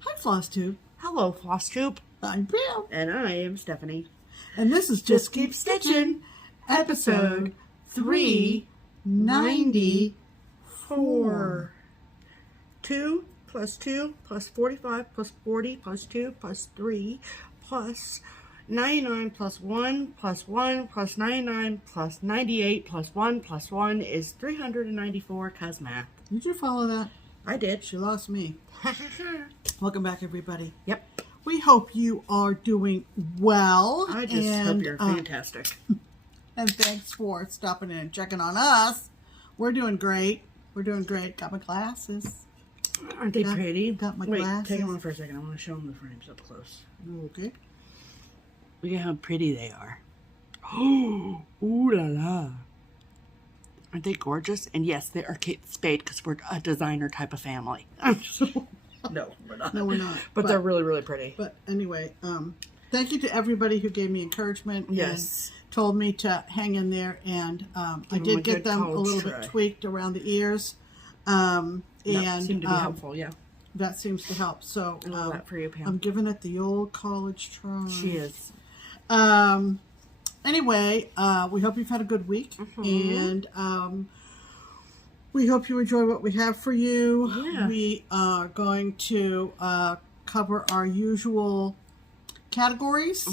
Hi, FlossTube. Hello, FlossTube. I'm Pam. And I am Stephanie. And this is Just Keep Stitching, episode 394. 2 plus 2 plus 45 plus 40 plus 2 plus 3 plus 99 plus 1 plus 1 plus 99 plus 98 plus 1 plus 1 is 394 cuz math. Did you follow that? I did. She lost me. Welcome back, everybody. Yep. We hope you are doing well. I just hope you're fantastic. And thanks for stopping in and checking on us. We're doing great. We're doing great. Got my glasses. Aren't they pretty? Got my Wait, glasses. take them on for a second. I want to show them the frames up close. Okay. Look at how pretty they are. Oh, ooh la la. Aren't they gorgeous? And yes, they are Kate Spade because we're a designer type of family. No, we're not. No, we're not. But they're really, really pretty. But anyway, thank you to everybody who gave me encouragement. Yes. And told me to hang in there. And I did get them a little bit tweaked around the ears. That seemed to be helpful, yeah. That seems to help. So I love that for you, Pam. I'm giving it the old college try. She is. Anyway, we hope you've had a good week. And we hope you enjoy what we have for you. Yeah. We are going to cover our usual categories.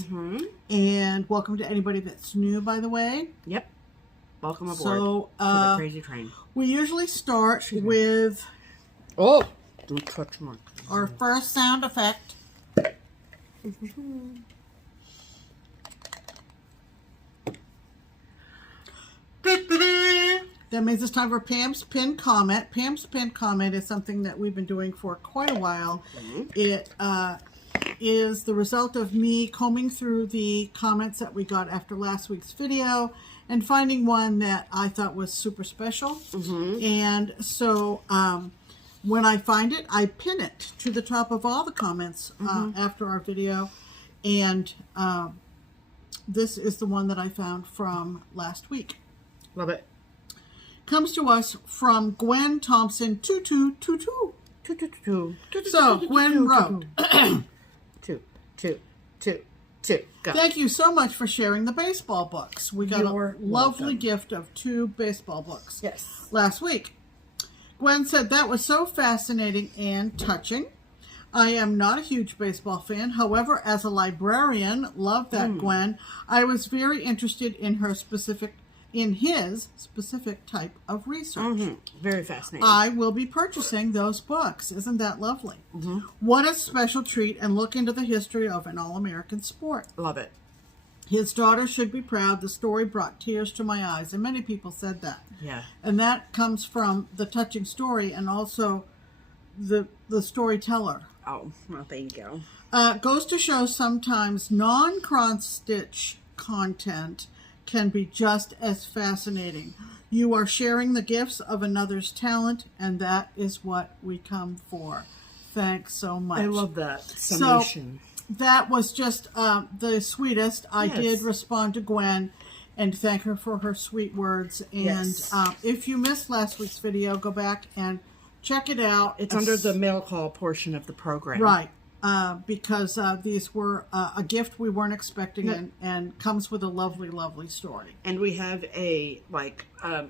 And welcome to anybody that's new, by the way. Yep. Welcome aboard So, to the crazy train. We usually start with don't touch my... our first sound effect. That means it's time for Pam's pinned comment. Pam's pinned comment is something that we've been doing for quite a while. It is the result of me combing through the comments that we got after last week's video and finding one that I thought was super special. And so when I find it, I pin it to the top of all the comments after our video. And this is the one that I found from last week. Love it. Comes to us from Gwen Thompson 2222. So Gwen wrote, two. Go. Thank you so much for sharing the baseball books. We got a lovely gift of 2 baseball books last week. Gwen said that was so fascinating and touching. I am not a huge baseball fan. However, as a librarian, love that, Gwen. I was very interested in his specific type of research. Very fascinating. I will be purchasing those books. Isn't that lovely? What a special treat, and look into the history of an all-American sport. Love it. His daughter should be proud. The story brought tears to my eyes, and many people said that. Yeah. And that comes from the touching story and also the storyteller. Oh, well, thank you. Goes to show sometimes non-cross-stitch content can be just as fascinating. You are sharing the gifts of another's talent, and that is what we come for. Thanks so much. I love that summation. So that was just the sweetest. I did respond to Gwen and thank her for her sweet words. And if you missed last week's video, go back and check it out. It's under the mail call portion of the program. Right. Because these were a gift we weren't expecting and comes with a lovely, lovely story. And we have a,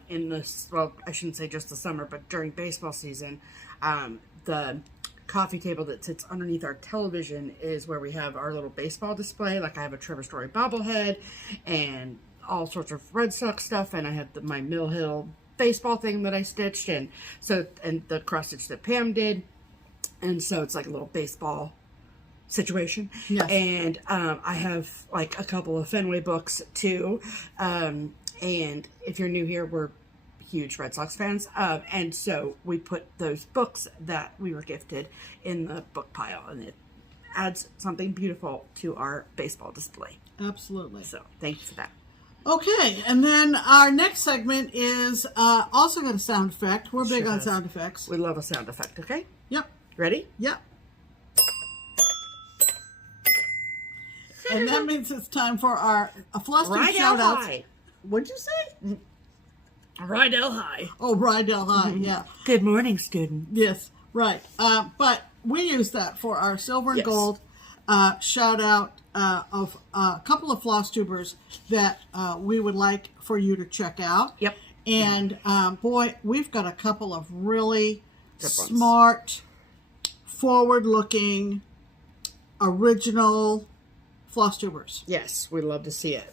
in this, well, I shouldn't say just the summer, but during baseball season, the coffee table that sits underneath our television is where we have our little baseball display. Like I have a Trevor Story bobblehead and all sorts of Red Sox stuff, and I have my Mill Hill baseball thing that I stitched, and the cross stitch that Pam did. And so it's like a little baseball situation. Yes. And I have a couple of Fenway books too. And if you're new here, we're huge Red Sox fans. And so we put those books that we were gifted in the book pile, and it adds something beautiful to our baseball display. Absolutely. So thank you for that. Okay, and then our next segment is also got a sound effect. We're big on sound effects. We love a sound effect, okay? Yep. Ready? Yep. And that means it's time for our FlossTube shout-outs. What'd you say? Rydell High. Oh, Rydell High, yeah. Good morning, student. Yes, right. But we use that for our silver and Yes. gold shout out of a couple of FlossTubers that we would like for you to check out. Yep. And boy, we've got a couple of really Good ones. smart, forward-looking, original FlossTubers. Yes, we love to see it.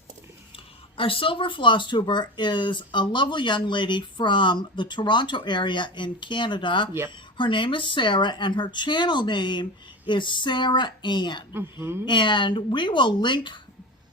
Our silver FlossTuber is a lovely young lady from the Toronto area in Canada. Yep. Her name is Sarah, and her channel name is Sarah Ann. And we will link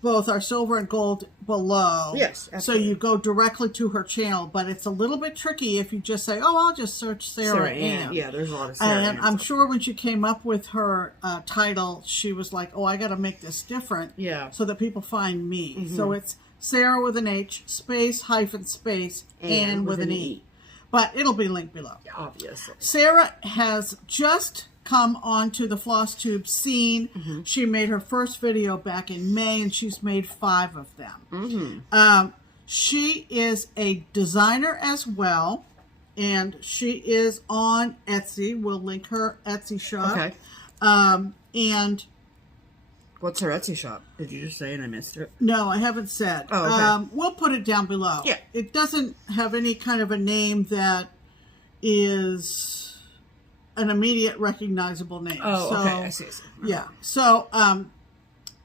both our silver and gold below. Yes, So absolutely. you go directly to her channel, but it's a little bit tricky if you just say, oh, I'll just search Sarah Ann. Yeah, there's a lot of Sarah And Ann I'm stuff. sure when she came up with her title, she was like, oh, I got to make this different Yeah. so that people find me. So it's Sarah with an H, space, hyphen, space, and with an E. But it'll be linked below. Obviously. Sarah has just come onto the FlossTube scene. She made her first video back in May, and she's made 5 of them. She is a designer as well, and she is on Etsy. We'll link her Etsy shop. Okay. And What's her Etsy shop? Did you just say and I missed it? no, I haven't said. Oh, okay. We'll put it down below. Yeah. It doesn't have any kind of a name that is an immediate recognizable name. Oh, so, okay. I see. Yeah. So,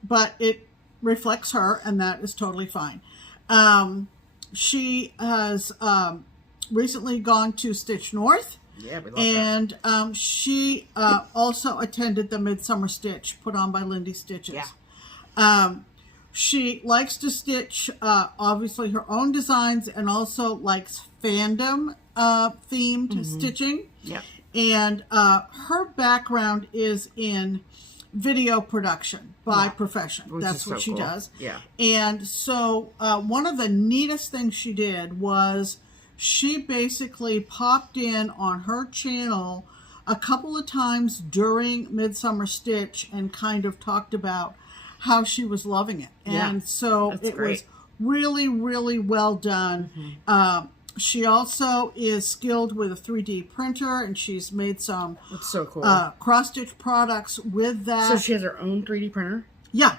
but it reflects her, and that is totally fine. She has recently gone to Stitch North. Yeah, we love And she also attended the Midsummer Stitch put on by Lindy Stitches. Yeah. She likes to stitch, obviously, her own designs, and also likes fandom themed stitching. Yeah. And her background is in video production by profession. Which That's is what so she cool. does. Yeah. And so one of the neatest things she did was she basically popped in on her channel a couple of times during Midsummer Stitch and kind of talked about how she was loving it. Yeah, And so that's it great. was really, really well done. She also is skilled with a 3D printer, and she's made some That's so cool. cross-stitch products with that. So she has her own 3D printer? Yeah.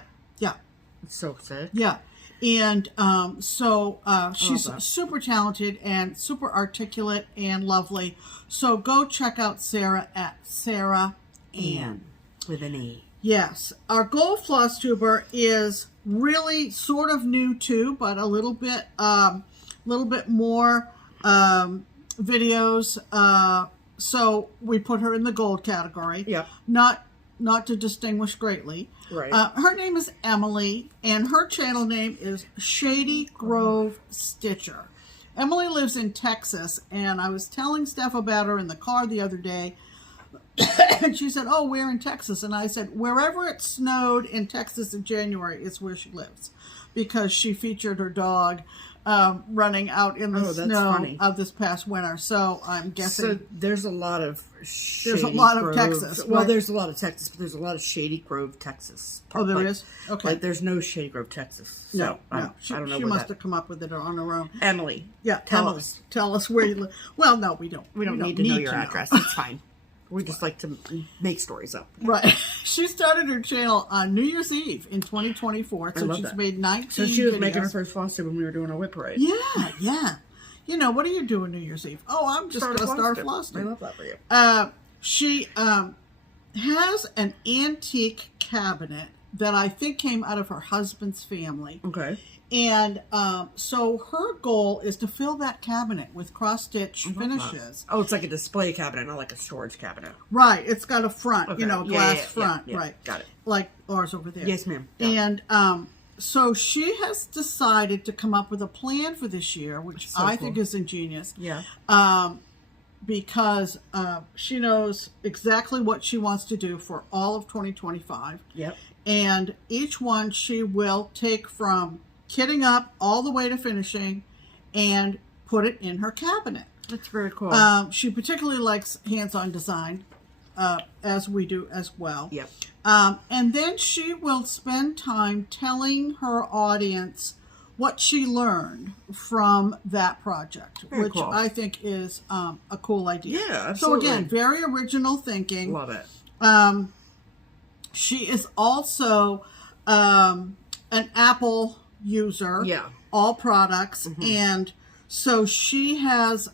It's so sick. Yeah. And so she's that. super talented and super articulate and lovely. So go check out Sarah at Sarah Ann. With an E. Yes. Our gold FlossTuber is really sort of new too, but a little bit more videos. So we put her in the gold category. Yep. Not to distinguish greatly. Right. Her name is Emily, and her channel name is Shady Grove Stitcher. Emily lives in Texas, and I was telling Steph about her in the car the other day, and she said, oh, where in Texas? And I said, wherever it snowed in Texas in January is where she lives, because she featured her dog running out in the snow of this past winter. So I'm guessing So there's a lot of Shady Grove. Texas. Well, right? there's a lot of Texas, but there's a lot of Shady Grove, Texas. Oh, there is? Okay. Like there's no Shady Grove, Texas. So No. I don't know She where must that... have come up with it on her own. Emily. Yeah, Tell tell us where you live. Well, no, we don't. We don't need to know your address. It's fine. We just like to make stories up. Right. She started her channel on New Year's Eve in 2024. So love she's that. made 19 So she was videos. making her first FlossTube when we were doing a whip parade. Yeah. You know, what are you doing New Year's Eve? Oh, I'm just going to start I FlossTube. love that for you. She has an antique cabinet that I think came out of her husband's family. Okay. And so her goal is to fill that cabinet with cross-stitch finishes. Oh, it's like a display cabinet, not like a storage cabinet. Right. It's got a front, Okay. you know, Yeah, glass yeah, front. yeah. Right. Got it. Like ours over there. Yes, ma'am. Yeah. And so she has decided to come up with a plan for this year, which So I cool. think is ingenious. Yeah. Because she knows exactly what she wants to do for all of 2025. Yep. And each one she will take from kitting up all the way to finishing and put it in her cabinet. That's very cool. She particularly likes hands-on design, as we do as well. Yep. And then she will spend time telling her audience what she learned from that project, Very which cool. I think is a cool idea. Yeah, So absolutely. again, very original thinking. Love it. She is also an Apple user. Yeah. All products. And so she has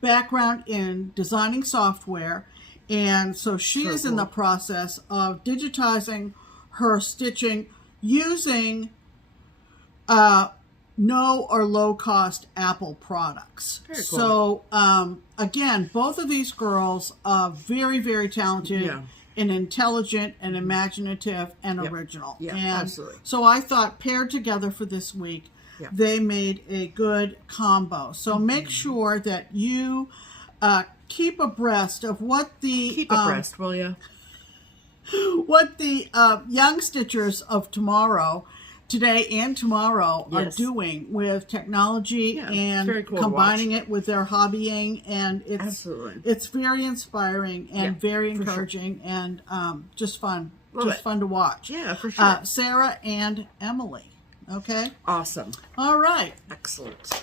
background in designing software. And so she is in the process of digitizing her stitching using no or low cost Apple products. Very cool. So again, both of these girls are very, very talented and intelligent and imaginative and original. Yeah, and absolutely. So I thought paired together for this week, they made a good combo. So make sure that you keep abreast of what the keep abreast, will you? What the young stitchers of tomorrow, today and tomorrow, are doing with technology and cool combining it with their hobbying, and it's very inspiring and very encouraging and just fun. Fun to watch. Yeah, for sure. Sarah and Emily. Okay. Awesome. All right. Excellent.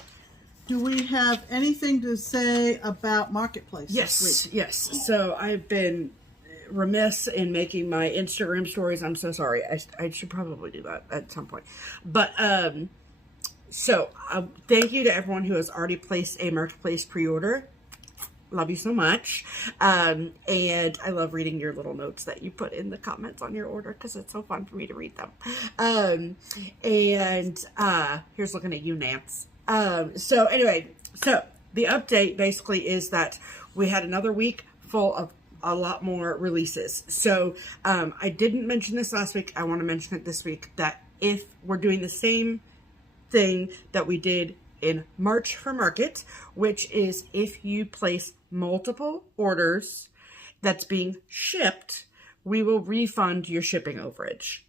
Do we have anything to say about Marketplace? Yes. So I've been remiss in making my Instagram stories. I'm so sorry. I should probably do that at some point. But so thank you to everyone who has already placed a Marketplace pre-order. Love you so much. And I love reading your little notes that you put in the comments on your order because it's so fun for me to read them. Here's looking at you, Nance. So anyway, so the update basically is that we had another week full of a lot more releases. So I didn't mention this last week. I want to mention it this week, that if we're doing the same thing that we did in March for Market, which is if you place multiple orders that's being shipped, we will refund your shipping overage.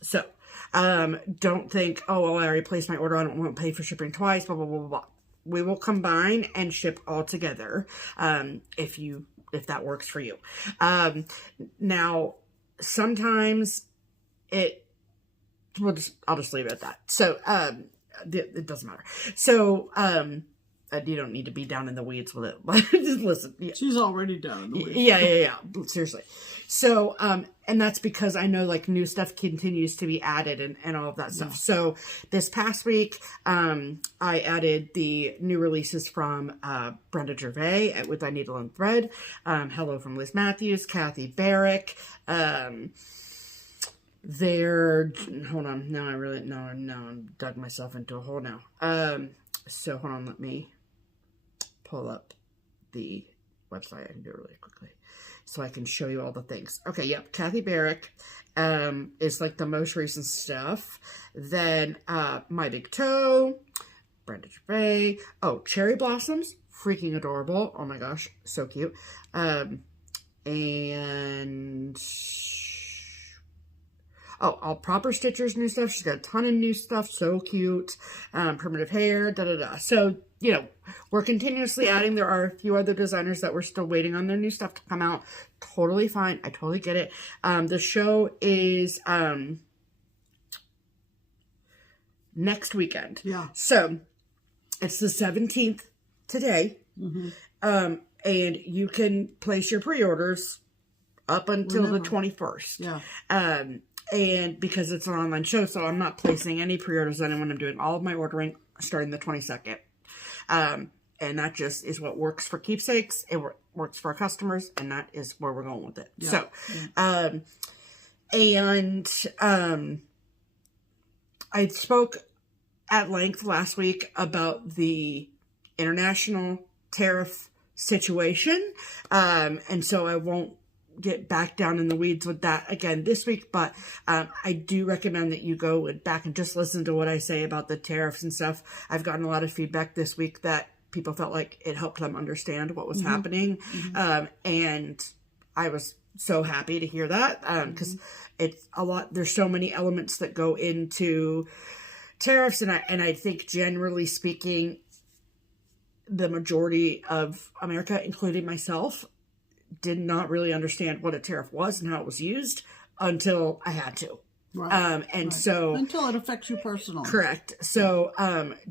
So don't think, oh, well, I already placed my order, I don't want to pay for shipping twice, blah, blah, blah, blah, blah. We will combine and ship all together if that works for you. Now, sometimes I'll just leave it at that. So, it doesn't matter. So, you don't need to be down in the weeds with it. Just listen. Yeah. She's already down in the weeds. Yeah. Seriously. So, and that's because I know like new stuff continues to be added and all of that stuff. So this past week, I added the new releases from Brenda Gervais with I Needle and Thread. Hello from Liz Matthews, Kathy Barrick. Hold on. No, I'm dug myself into a hole now. So hold on, let me pull up the website. I can do it really quickly so I can show you all the things. Okay, yep. Kathy Barrick is like the most recent stuff. Then My Big Toe, Brenda Gervais. Oh, Cherry Blossoms, freaking adorable. Oh my gosh, so cute. And All Proper Stitchers new stuff. She's got a ton of new stuff. So cute. Primitive Hair, So, we're continuously adding. There are a few other designers that we're still waiting on their new stuff to come out. Totally fine. I totally get it. The show is next weekend. Yeah. So, it's the 17th today. And you can place your pre-orders up until the 21st. Yeah. And because it's an online show, so I'm not placing any pre-orders on anyone. I'm doing all of my ordering starting the 22nd. And that just is what works for Keepsakes. It works for our customers, and that is where we're going with it. Yeah. So, I spoke at length last week about the international tariff situation. And so I won't get back down in the weeds with that again this week, but I do recommend that you go back and just listen to what I say about the tariffs and stuff. I've gotten a lot of feedback this week that people felt like it helped them understand what was happening, and I was so happy to hear that because it's a lot. There's so many elements that go into tariffs, and I think generally speaking, the majority of America, including myself, did not really understand what a tariff was and how it was used until I had to. Right. So until it affects you personally. Correct. So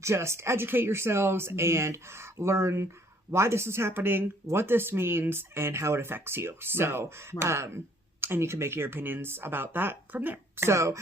just educate yourselves and learn why this is happening, what this means, and how it affects you. So, and you can make your opinions about that from there. So,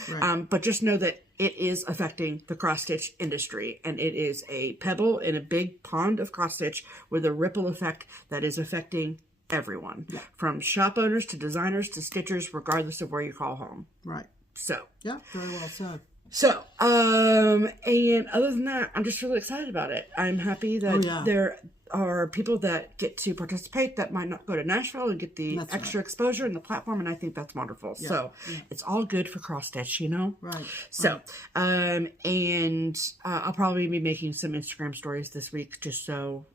but just know that it is affecting the cross-stitch industry, and it is a pebble in a big pond of cross-stitch with a ripple effect that is affecting everyone, from shop owners to designers to stitchers, regardless of where you call home. Right. So. Yeah, very well said. So, and other than that, I'm just really excited about it. I'm happy that there are people that get to participate that might not go to Nashville and get the extra exposure and the platform, and I think that's wonderful. Yeah. So it's all good for cross stitch, you know? Right. So, and I'll probably be making some Instagram stories this week just so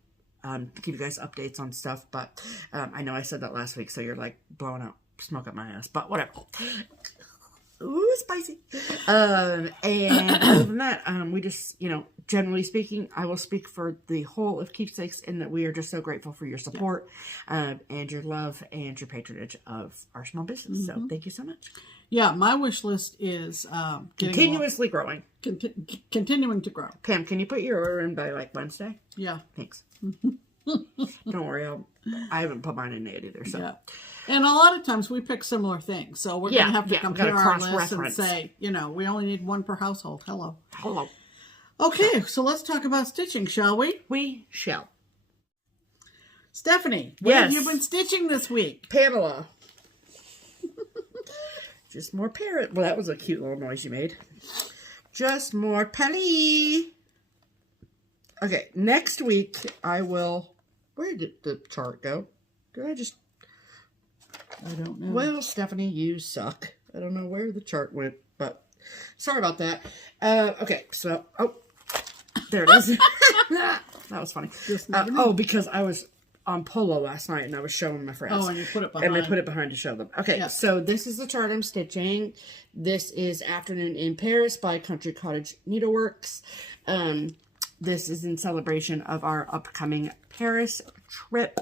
give you guys updates on stuff. But I know I said that last week, so you're like blowing out smoke up my ass, but whatever. Ooh, spicy. And other than that, we just, you know, generally speaking, I will speak for the whole of Keepsakes in that we are just so grateful for your support and your love and your patronage of our small business. So thank you so much. Yeah, my wish list is continuously growing. Continuing to grow. Pam, can you put your order in by like Wednesday? Yeah. Thanks. Don't worry, I haven't put mine in yet either. So. Yeah. And a lot of times we pick similar things. So we're going to have to compare our list and say, you know, we only need one per household. Hello. Okay, so let's talk about stitching, shall we? We shall. Stephanie, what have you been stitching this week? Pamela. Just more parrot. Well, that was a cute little noise you made. Just more penny. Okay, next week I will... Where did the chart go? Did I just... I don't know. Well, Stephanie, you suck. I don't know where the chart went, but sorry about that. Okay, so... Oh, there it is. That was funny. Because I was on Polo last night and I was showing my friends. Oh, and you put it behind. And I put it behind to show them. Okay, so this is the chart I'm stitching. This is Afternoon in Paris by Country Cottage Needleworks. This is in celebration of our upcoming Paris trip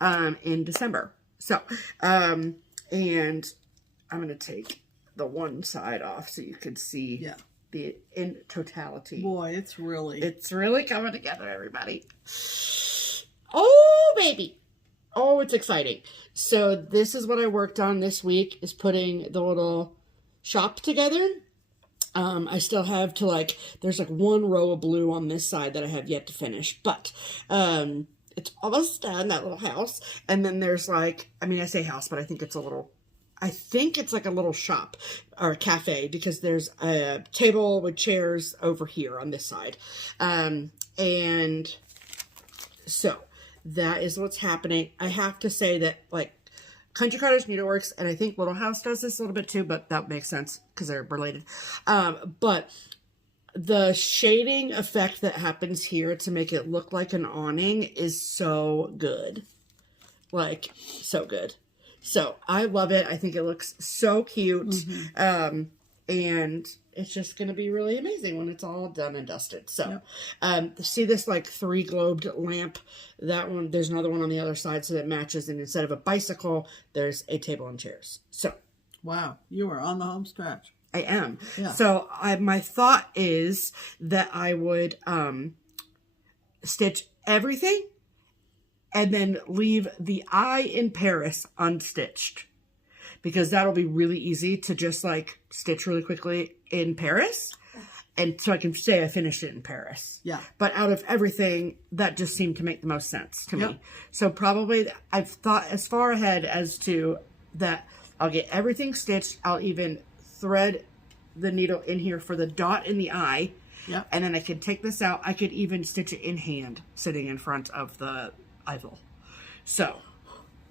in December. So, and I'm going to take the one side off so you can see the in totality. Boy, it's really coming together, everybody. Oh, baby. Oh, it's exciting. So this is what I worked on this week, is putting the little shop together. I still have to there's one row of blue on this side that I have yet to finish, but, it's almost done, that little house. And then there's I say house, but I think it's a little shop or a cafe, because there's a table with chairs over here on this side. And so that is what's happening. I have to say that Country Cottage Needleworks, and I think Little House does this a little bit too, but that makes sense because they're related. But the shading effect that happens here to make it look like an awning is so good. So good. So I love it. I think it looks so cute. And it's just going to be really amazing when it's all done and dusted. So, see this 3-globed lamp? That one, there's another one on the other side so that matches. And instead of a bicycle, there's a table and chairs. So. Wow. You are on the home stretch. I am. Yeah. So my thought is that I would stitch everything and then leave the eye in Paris unstitched, because that'll be really easy to just stitch really quickly in Paris, and so I can say I finished it in Paris. Yeah. But out of everything, that just seemed to make the most sense to me. So probably I've thought as far ahead as to that I'll get everything stitched. I'll even thread the needle in here for the dot in the eye. Yeah. And then I could take this out. I could even stitch it in hand sitting in front of the Eiffel. So,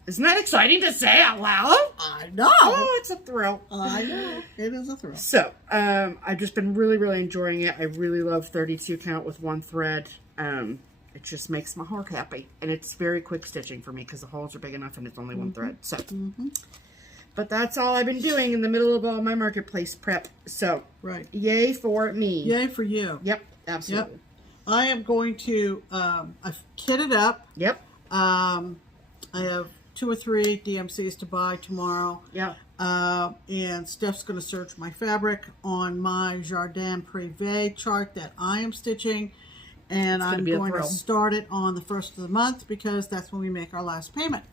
isn't that exciting to say out loud? I know. Oh, it's a thrill. I know. It is a thrill. So, I've just been really, really enjoying it. I really love 32 count with one thread. It just makes my heart happy. And it's very quick stitching for me because the holes are big enough and it's only one thread. So, but that's all I've been doing in the middle of all my marketplace prep. So, yay for me. Yay for you. Yep, absolutely. Yep. I am going to, I've kitted up. Yep. I have 2 or 3 DMCs to buy tomorrow. Yeah. And Steph's going to search my fabric on my Jardin Privé chart that I am stitching. And I'm going to thrill. start it on the 1st of the month because that's when we make our last payment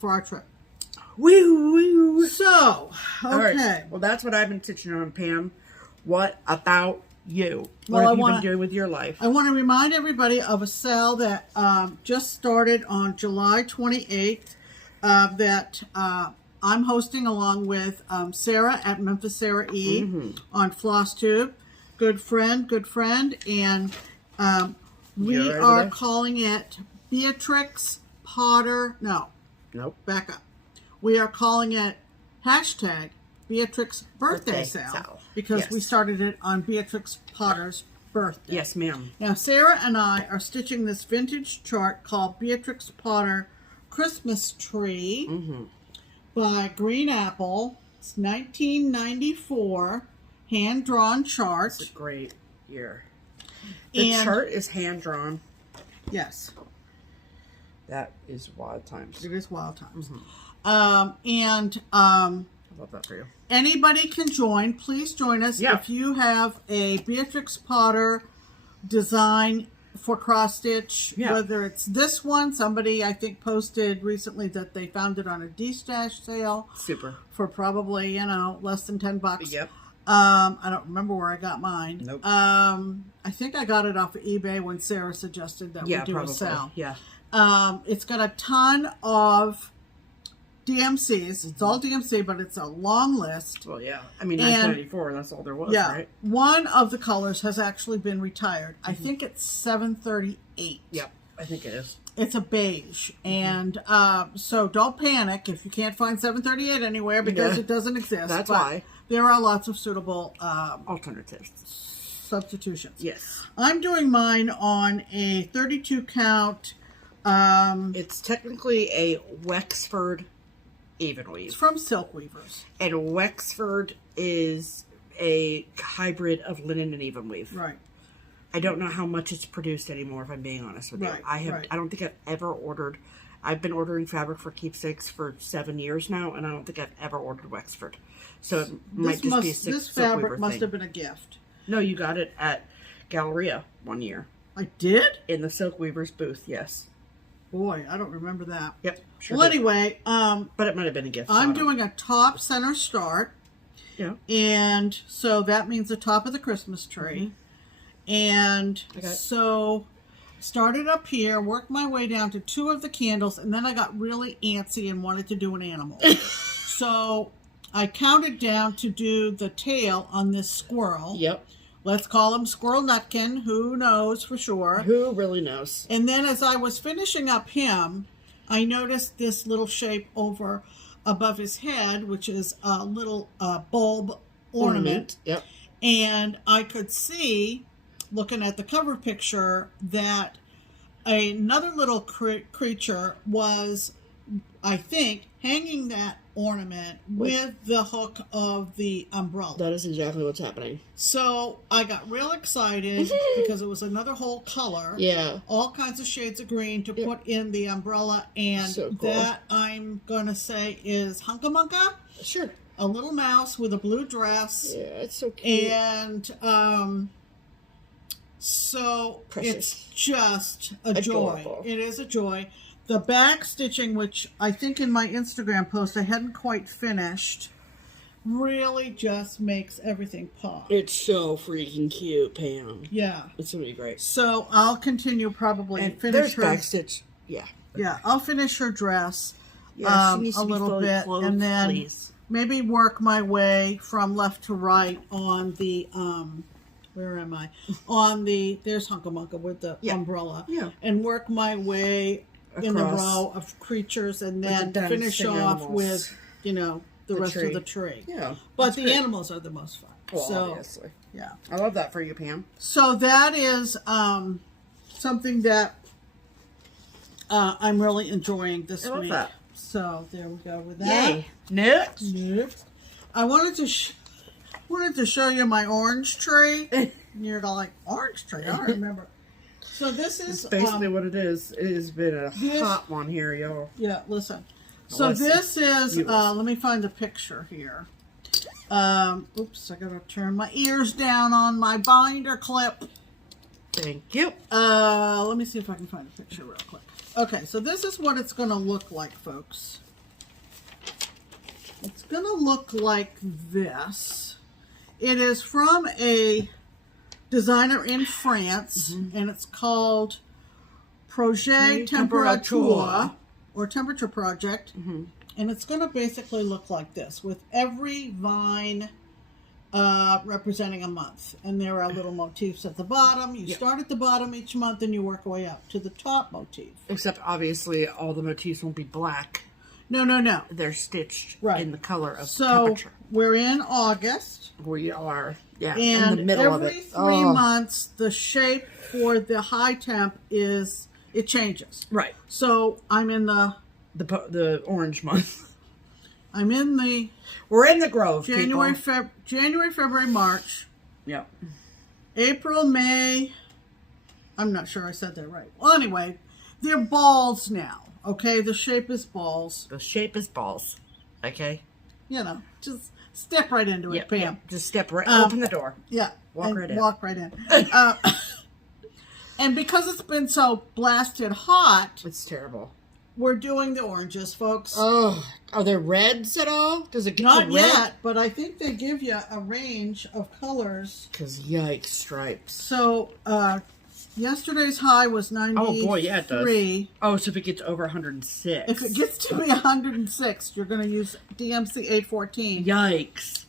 for our trip. Woo, woo. So, okay. All right. Well, that's what I've been stitching on, Pam. What about you? Well, what have you been doing with your life? I want to remind everybody of a sale that just started on July 28th that I'm hosting along with Sarah at Memphis Sarah E on FlossTube. Good friend. And we are calling it Beatrix Potter. No. Nope. Back up. We are calling it hashtag Beatrix Birthday SAL because we started it on Beatrix Potter's birthday. Yes, ma'am. Now, Sarah and I are stitching this vintage chart called Beatrix Potter Christmas Tree by Green Apple. It's 1994 hand-drawn chart. It's a great year. The chart is hand-drawn. Yes. That is wild times. It is wild times. I love that for you. Anybody can join. Please join us if you have a Beatrix Potter design for cross stitch. Whether it's this one, somebody I think posted recently that they found it on a Destash sale. Super. For probably, less than $10. Yep. I don't remember where I got mine. Nope. I think I got it off of eBay when Sarah suggested that we do a sale. Yeah. It's got a ton of DMCs. It's all DMC, but it's a long list. Well, yeah. I mean, 1994, that's all there was, right? One of the colors has actually been retired. I think it's 738. Yep, I think it is. It's a beige. And so don't panic if you can't find 738 anywhere because it doesn't exist. That's why. There are lots of suitable alternatives. Substitutions. Yes. I'm doing mine on a 32 count. It's technically a Wexford even weave. It's from Silk Weavers. And Wexford is a hybrid of linen and even weave. Right. I don't know how much it's produced anymore, if I'm being honest with you. I don't think I've ever ordered. I've been ordering fabric for Keepsakes for 7 years now, and I don't think I've ever ordered Wexford. So it might just be a this fabric must have been a gift. No, you got it at Galleria one year. I did? In the Silk Weavers booth, yes. Boy, I don't remember that. Yep. Sure well, did. Anyway, but it might have been a gift. I'm doing a top center start. Yeah. And so that means the top of the Christmas tree. And so started up here, worked my way down to 2 of the candles, and then I got really antsy and wanted to do an animal. So I counted down to do the tail on this squirrel. Yep. Let's call him Squirrel Nutkin. Who knows for sure? Who really knows? And then as I was finishing up him, I noticed this little shape over above his head, which is a little bulb ornament. Yep. And I could see, looking at the cover picture, that another little creature was, I think, hanging that ornament with the hook of the umbrella. That is exactly what's happening. So I got real excited because it was another whole color. Yeah. All kinds of shades of green to put in the umbrella. And so cool. That I'm going to say is Hunkamunka. Sure. A little mouse with a blue dress. Yeah, it's so cute. And so Precious. It's just a Adorable. joy. It is a joy. The back stitching, which I think in my Instagram post I hadn't quite finished, really just makes everything pop. It's so freaking cute, Pam. Yeah. It's going to be great. So I'll continue probably and finish her back stitch. Yeah. Yeah, I'll finish her dress She needs to a be little fully bit clothed, and then please. Maybe work my way from left to right on the where am I? On the there's Hunkamunka with the umbrella. Yeah. And work my way in the Across. row of creatures and then the finish off animals. with, the rest tree. of the tree. Yeah. But the animals are the most fun. Well, so, obviously. yeah. I love that for you, Pam. So that is something that I'm really enjoying this week. I love that. So there we go with that. Yay. Next. Next. I wanted to show you my orange tree. You're like, orange tree? I don't remember. So this is basically what it is. It has been a hot one here, y'all. Yeah, listen. So this is, let me find the picture here. Oops, I gotta turn my ears down on my binder clip. Thank you. Let me see if I can find a picture real quick. Okay, so this is what it's going to look like, folks. It's going to look like this. It is from a designer in France, and it's called Projet Temperature, or Temperature Project. And it's going to basically look like this, with every vine representing a month. And there are little motifs at the bottom. You start at the bottom each month and you work your way up to the top motif. Except obviously all the motifs won't be black. No, no, no. They're stitched in the color of so temperature. We're in August. We are, in the And middle of it. every 3 months, the shape for the high temp it changes. Right. So I'm in the orange month. I'm in the We're in the grove, January, people. January, February, March. Yep. April, May. I'm not sure I said that right. Well, anyway, they're balls now. Okay, the shape is balls. The shape is balls. Okay. You know, just step right into it, Pam. Just step right. Open the door. Yeah. Walk right in. Walk right in. And because it's been so blasted hot, It's terrible. we're doing the oranges, folks. Oh, are there reds at all? Does it get Not to red? yet, but I think they give you a range of colors. Because yikes, stripes. So, yesterday's high was 93. Oh boy, yeah, it does. Oh, so if it gets over 106. If it gets to be 106, you're going to use DMC 814. Yikes.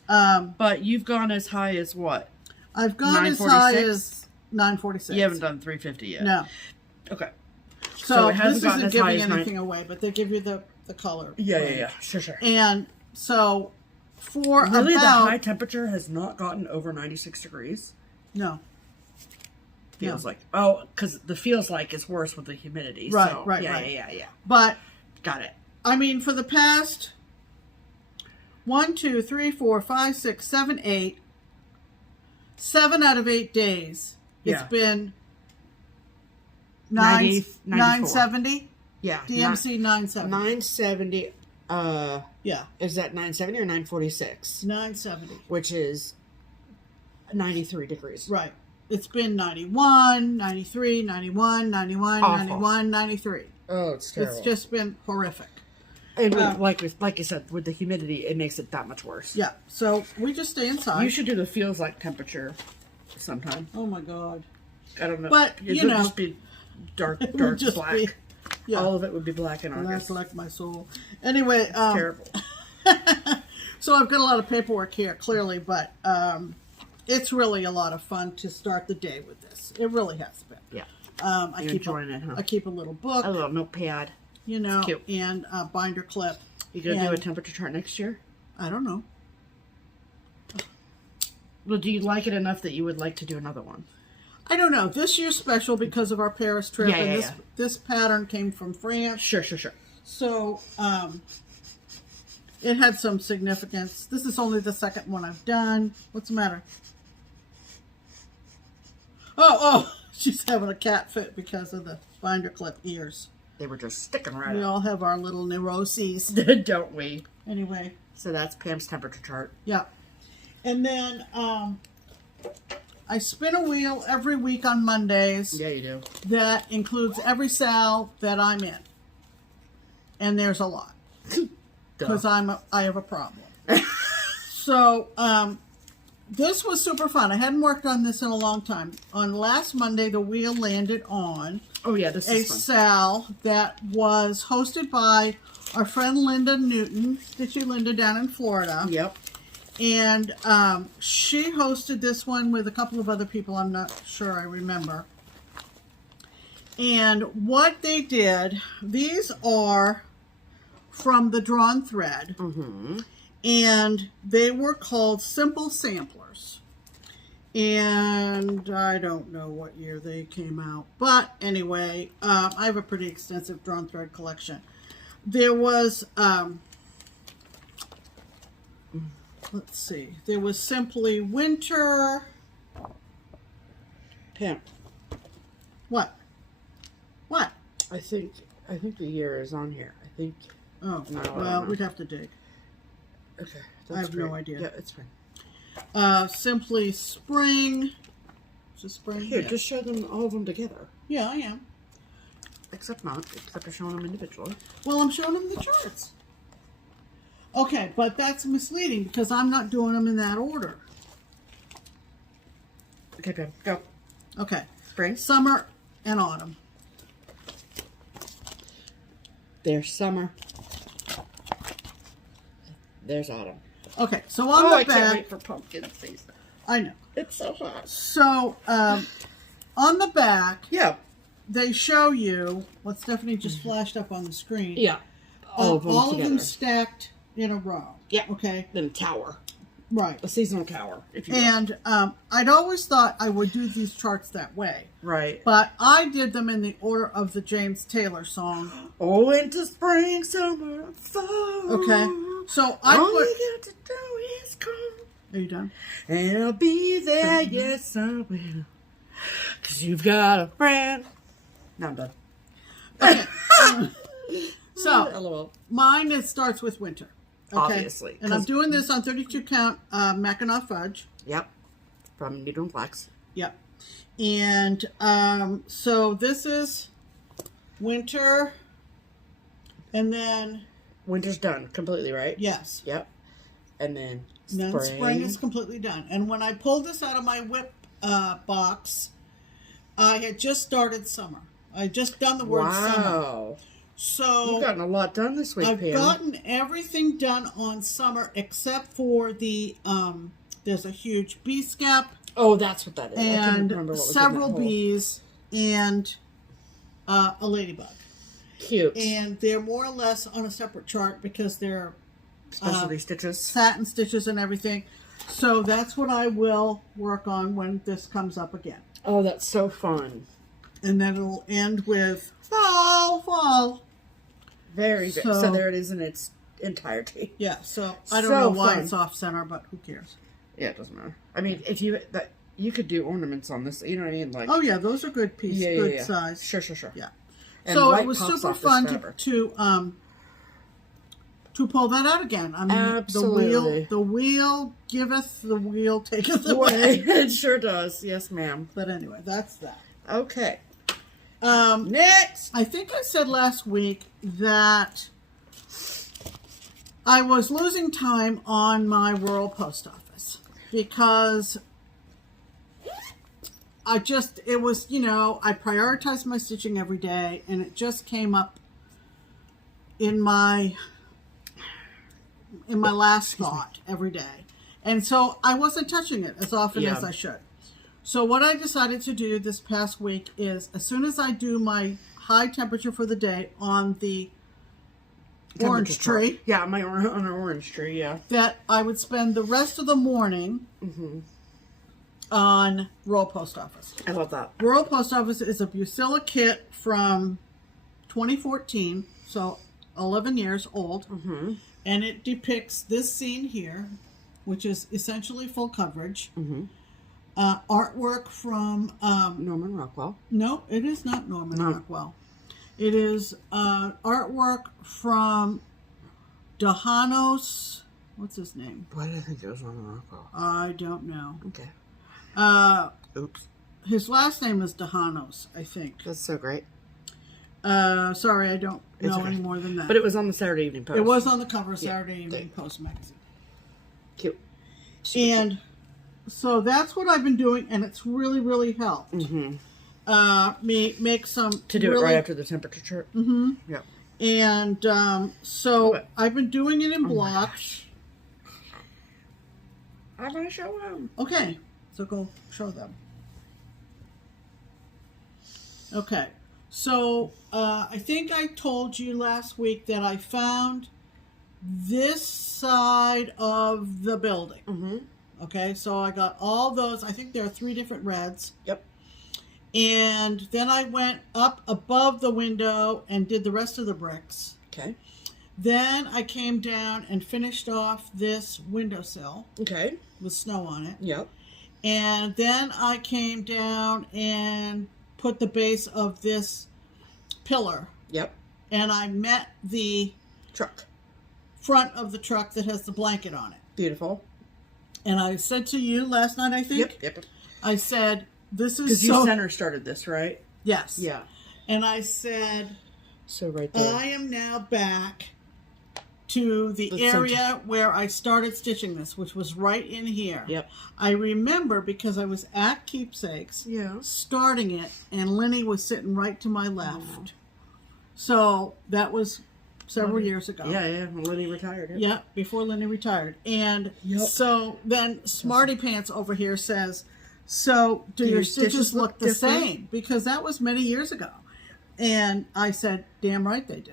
But you've gone as high as what? I've gone as high 946? as 946. You haven't done 350 yet. No. Okay. So it hasn't this gotten isn't as high giving as anything away, but they give you the color. Yeah. Sure. And so for Really, about... the high temperature has not gotten over 96 degrees? No. Feels like. Oh, because the feels like is worse with the humidity. Right, so, right. Yeah. But, Got it. I mean, for the past 1, 2, 3, 4, 5, 6, 7, 8, 7 out of 8 days, it's been 970. Yeah. DMC 970. 970. Yeah. Is that 970 or 946? 970. Which is 93 degrees. Right. It's been 91, 93, 91, 91, Awful. 91, 93. Oh, it's terrible. It's just been horrific. And like you said, with the humidity, it makes it that much worse. Yeah. So we just stay inside. You should do the feels like temperature sometime. Oh my God. I don't know. But, it you would know. just be dark just black. be- yeah. All of it would be black in August. That's like my soul. Anyway. Terrible. So I've got a lot of paperwork here, clearly, but it's really a lot of fun to start the day with this. It really has been. Yeah. I keep enjoying it, huh? I keep a little book, A little notepad. you know, Cute. and a binder clip. You gonna do a And- temperature chart next year? I don't know. Well, do you like it enough that you would like to do another one? I don't know. This year's special because of our Paris trip, Yeah, and yeah. this pattern came from France. Sure. So, it had some significance. This is only the second one I've done. What's the matter? Oh, she's having a cat fit because of the binder clip ears. They were just sticking right We up. all have our little neuroses. Don't we? Anyway, So that's Pam's temperature chart. yeah. And then, I spin a wheel every week on Mondays. Yeah, you do. That includes every SAL that I'm in. And there's a lot. Because I have a problem. So, this was super fun. I hadn't worked on this in a long time. On last Monday, the wheel landed on Oh yeah, this a is fun. SAL that was hosted by our friend Linda Newton, Stitchy Linda down in Florida. Yep. And she hosted this one with a couple of other people I'm not sure I remember. And what they did, these are from the Drawn Thread. Mm-hmm. And they were called Simple Samplers. And I don't know what year they came out. But anyway, I have a pretty extensive Drawn Thread collection. There was... let's see. There was Simply Winter. Pam, What? What? I think the year is on here. I think. Oh, No, I don't well, know. we'd have to dig. Okay. I have no idea. Yeah, it's fine. Simply Spring. Just spring. Here, yeah. just show them all of them together. Yeah, I am. Except not, except for showing them individually. Well, I'm showing them the charts. Okay, but that's misleading because I'm not doing them in that order. Okay, Pam, go. Okay. Spring. Summer and autumn. There's summer. There's autumn. Okay, so on the I back, can't wait for pumpkin season. I know. It's so hot. So on the back, Yeah. they show you what Stephanie just flashed up on the screen. Yeah. All of them all together. of them stacked in a row. Yeah. Okay. Then a tower. Right. A seasonal tower, if you will. And I'd always thought I would do these charts that way. Right. But I did them in the order of the James Taylor song. Oh, into spring, summer, fall. Okay. So I All put... you got to do is come. Are you done? And I'll be there, yes I will. 'Cause you've got a friend. Now I'm done. Okay. So, LOL. mine starts with winter. Okay? Obviously. And I'm doing this on 32 count Mackinac fudge. Yep. From Needle and Flax. Yep. And so this is winter. And then... Winter's done completely, right? Yes. Yep. And then And spring. then spring is completely done. And when I pulled this out of my whip box, I had just started summer. I had just done the word summer. Wow. So You've gotten a lot done this week, I've Pam. gotten everything done on summer except for the there's a huge bee scap Oh, that's what that is. I couldn't and remember what was in several that hole. bees and a ladybug. Cute. And they're more or less on a separate chart because they're Specialty stitches. satin stitches and everything. So that's what I will work on when this comes up again. Oh, that's so fun. And then it'll end with fall. Very good. So, So- there it is in its entirety. Yeah, so I don't So know why fun. it's off center, but who cares? Yeah, it doesn't matter. I mean, if you could do ornaments on this, you know what I mean? Like, Oh yeah, those are good pieces, yeah, good yeah. size. Sure. Yeah. And So white it was pops super off this fun forever. to pull that out again. I mean, Absolutely. the wheel giveth, the wheel taketh Way. away. It sure does. Yes, ma'am. But anyway, that's that. Okay. Next. I think I said last week that I was losing time on my rural post office because I prioritized my stitching every day, and it just came up in my last thought every day. And so I wasn't touching it as often as I should. So what I decided to do this past week is, as soon as I do my high temperature for the day on the orange tree, Yeah, on an orange tree, yeah. that I would spend the rest of the morning on rural post office. I love that. Rural post office is a Bucilla kit from 2014, so 11 years old, and it depicts this scene here, which is essentially full coverage. Artwork from Norman Rockwell. no, it is not Norman Rockwell. It is artwork from Dahanos. What's his name? Why did I think it was Norman Rockwell? I don't know. Okay. Oops. His last name is Dahanos, I think. That's so great. Sorry, I don't know okay. any more than that. But it was on the Saturday Evening Post. It was on the cover of Saturday Evening Post magazine. Cute. And so that's what I've been doing, and it's really, really helped. Me make some To do really, it right after the temperature chart. Yeah. And so Okay. I've been doing it in blocks. I'm going to show him. Okay, so go show them. Okay, so I think I told you last week that I found this side of the building. Okay, so I got all those. I think there are 3 different reds. Yep. And then I went up above the window and did the rest of the bricks. Okay. Then I came down and finished off this windowsill Okay. with snow on it. Yep. And then I came down and put the base of this pillar. Yep. And I met the Truck. front of the truck that has the blanket on it. Beautiful. And I said to you last night, I think, Yep. I said, this is because so... you center started this, right? Yes. Yeah. And I said, so right there. I am now back to the area where I started stitching this, which was right in here. Yep. I remember because I was at Keepsakes, starting it, and Lenny was sitting right to my left. So that was several years ago. Yeah, Lenny retired. Yeah, before Lenny retired. And so then Smarty Pants over here says, so do your stitches look the same? Because that was many years ago. And I said, damn right they do.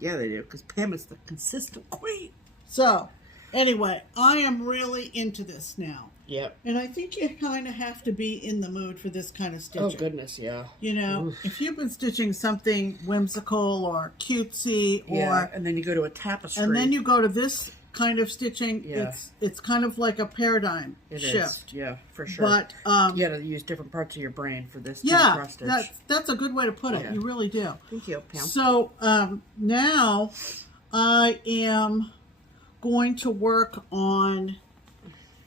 Yeah, they do, because Pam is the consistent queen. So, anyway, I am really into this now. Yep. And I think you kind of have to be in the mood for this kind of stitching. Oh, goodness, yeah. You know, if you've been stitching something whimsical or cutesy or... and then you go to a tapestry. And then you go to this kind of stitching, it's kind of like a paradigm shift. Yeah, for sure. But you got to use different parts of your brain for this yeah, that's a good way to put it. You really do. Thank you, Pam. So now I am going to work on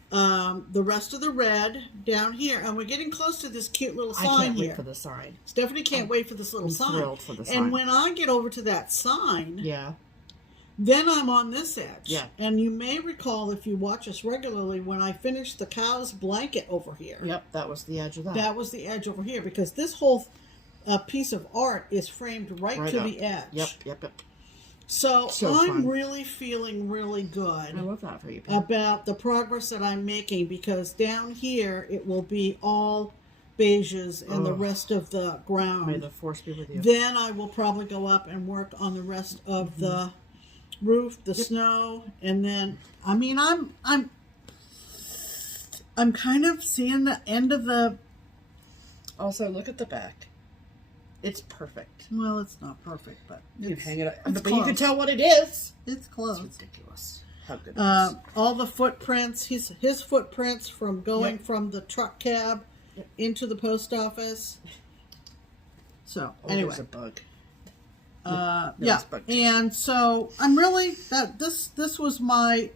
the rest of the red down here, and we're getting close to this cute little sign here. I can't wait for the sign. Stephanie can't wait for this little sign. Thrilled for the sign. And when I get over to that sign, yeah. Then I'm on this edge. Yeah. And you may recall, if you watch us regularly, when I finished the cow's blanket over here. Yep, that was the edge of that. That was the edge over here, because this whole piece of art is framed right to the edge. Yep. So I'm really feeling really good. I love that for you, Pam. About the progress that I'm making, because down here it will be all beiges and the rest of the ground. May the force be with you. Then I will probably go up and work on the rest of the roof, the snow, and then I'm kind of seeing the end of the... Also, look at the back. It's perfect. Well, it's not perfect, but you can hang it up. But you can tell what it is. It's close. It's ridiculous. How good it is. All the footprints, his footprints from going from the truck cab into the post office. So, anyway. There's a bug. And so I'm really this was my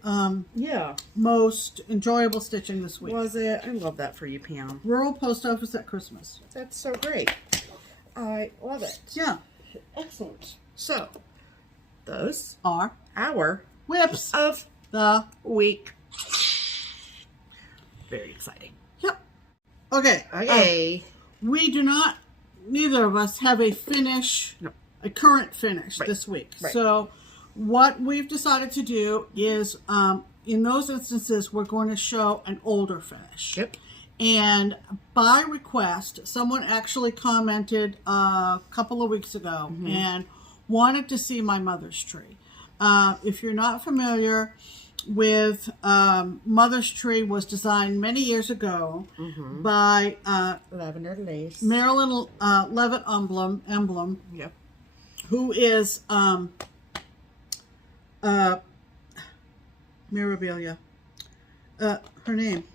most enjoyable stitching this week. Was it? I love that for you, Pam. Rural post office at Christmas. That's so great. I love it. Yeah. Excellent. So those are our whips of the week. Very exciting. Yep. Okay. We do not, neither of us have a finish. No. A current finish this week. Right. So what we've decided to do is, in those instances, we're going to show an older finish. Yep. And by request, someone actually commented a couple of weeks ago and wanted to see my mother's tree. If you're not familiar with Mother's Tree, was designed many years ago by Lavender Lace. Marilyn Levitt Emblem. Yep. Who is Mirabilia. Her name.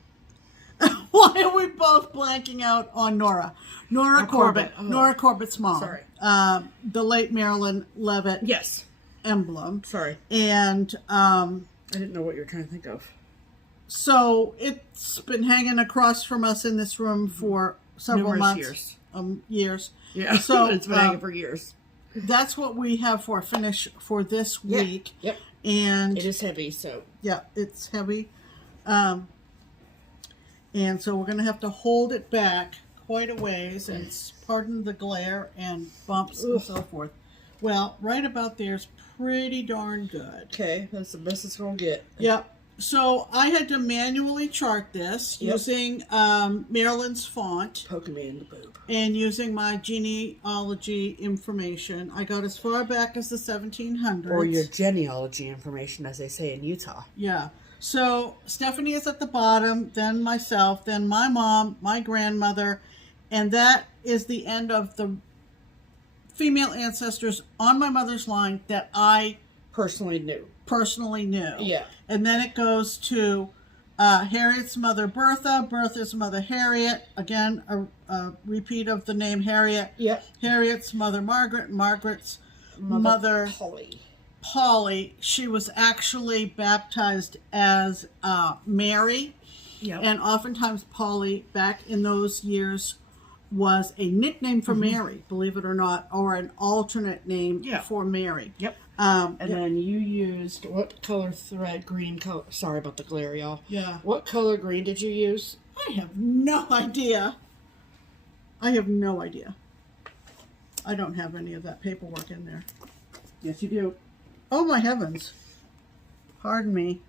Why are we both blanking out on Nora? Nora Corbett. Oh. Nora Corbett's mom. Sorry. The late Marilyn Levitt. Yes. Emblem. Sorry. And I didn't know what you were trying to think of. So it's been hanging across from us in this room for several months. Years. Yeah. So it's been hanging for years. That's what we have for a finish for this week. Yep. And it is heavy, so. Yeah, it's heavy. And so we're going to have to hold it back quite a ways, and pardon the glare and bumps and so forth. Well, right about there is pretty darn good. Okay, that's the best it's going to get. Yep. So I had to manually chart this using Marilyn's font. Poking me in the boob. And using my genealogy information. I got as far back as the 1700s. Or your genealogy information, as they say in Utah. Yeah. So Stephanie is at the bottom, then myself, then my mom, my grandmother, and that is the end of the female ancestors on my mother's line that I personally knew. Yeah. And then it goes to Harriet's mother, Bertha, Bertha's mother, Harriet. Again, a repeat of the name Harriet. Yep. Harriet's mother, Margaret, Margaret's mother Polly. She was actually baptized as Mary. Yep. And oftentimes Polly, back in those years, was a nickname for Mary, believe it or not, or an alternate name for Mary. Yep. And then you used, what color thread? Green color. Sorry about the glare, y'all. Yeah. What color green did you use? I have no idea. I have no idea. I don't have any of that paperwork in there. Yes, you do. Oh, my heavens. Pardon me.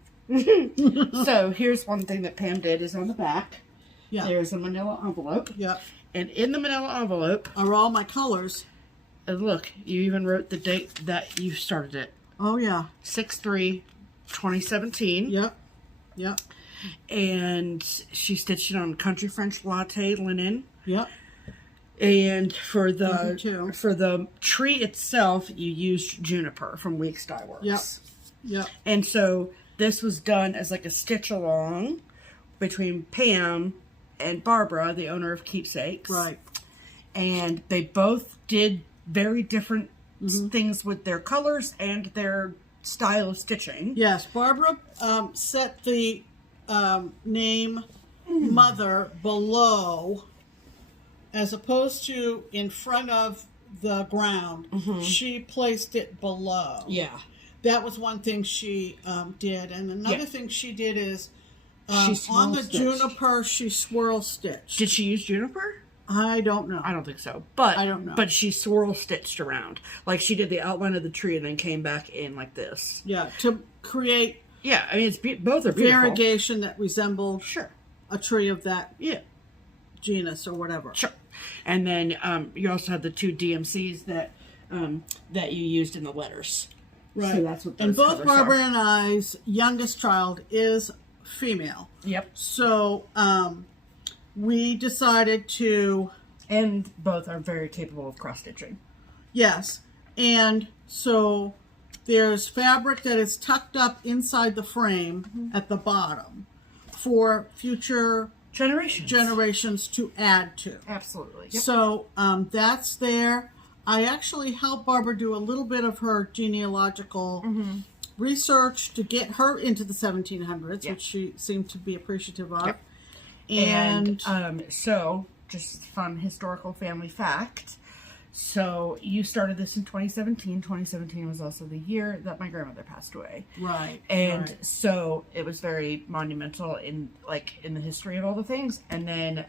So here's one thing that Pam did is on the back. Yeah. There's a manila envelope. Yeah. And in the manila envelope are all my colors. And look, you even wrote the date that you started it. Oh, yeah. 6/3/2017. Yep. Yep. And she stitched it on country French latte linen. Yep. And for the tree itself, you used juniper from Weeks Dye Works. Yep. Yep. And so this was done as like a stitch along between Pam and Barbara, the owner of Keepsakes. Right. And they both did very different things with their colors and their style of stitching. Yes, Barbara set the name Mother below, as opposed to in front of the ground. She placed it below. Yeah. That was one thing she did. And another thing she did is on the stitched. juniper, she swirl stitched. Did she use juniper? I don't know. I don't think so. But I don't know. But she swirl stitched around. Like she did the outline of the tree and then came back in like this. Yeah, to create I mean, both are beautiful. variegation that resembled Sure. a tree of that Yeah. genus or whatever. Sure. And then you also had the 2 DMCs that that you used in the letters. Right. So that's what those and both covers Barbara are. and I's youngest child is female. Yep. So we decided to... And both are very capable of cross-stitching. Yes. And so there's fabric that is tucked up inside the frame at the bottom for future generations to add to. Absolutely. Yep. So that's there. I actually helped Barbara do a little bit of her genealogical research to get her into the 1700s, which she seemed to be appreciative of. Yep. And so, just fun historical family fact. So, you started this in 2017. 2017 was also the year that my grandmother passed away. Right. And so, it was very monumental in the history of all the things. And then,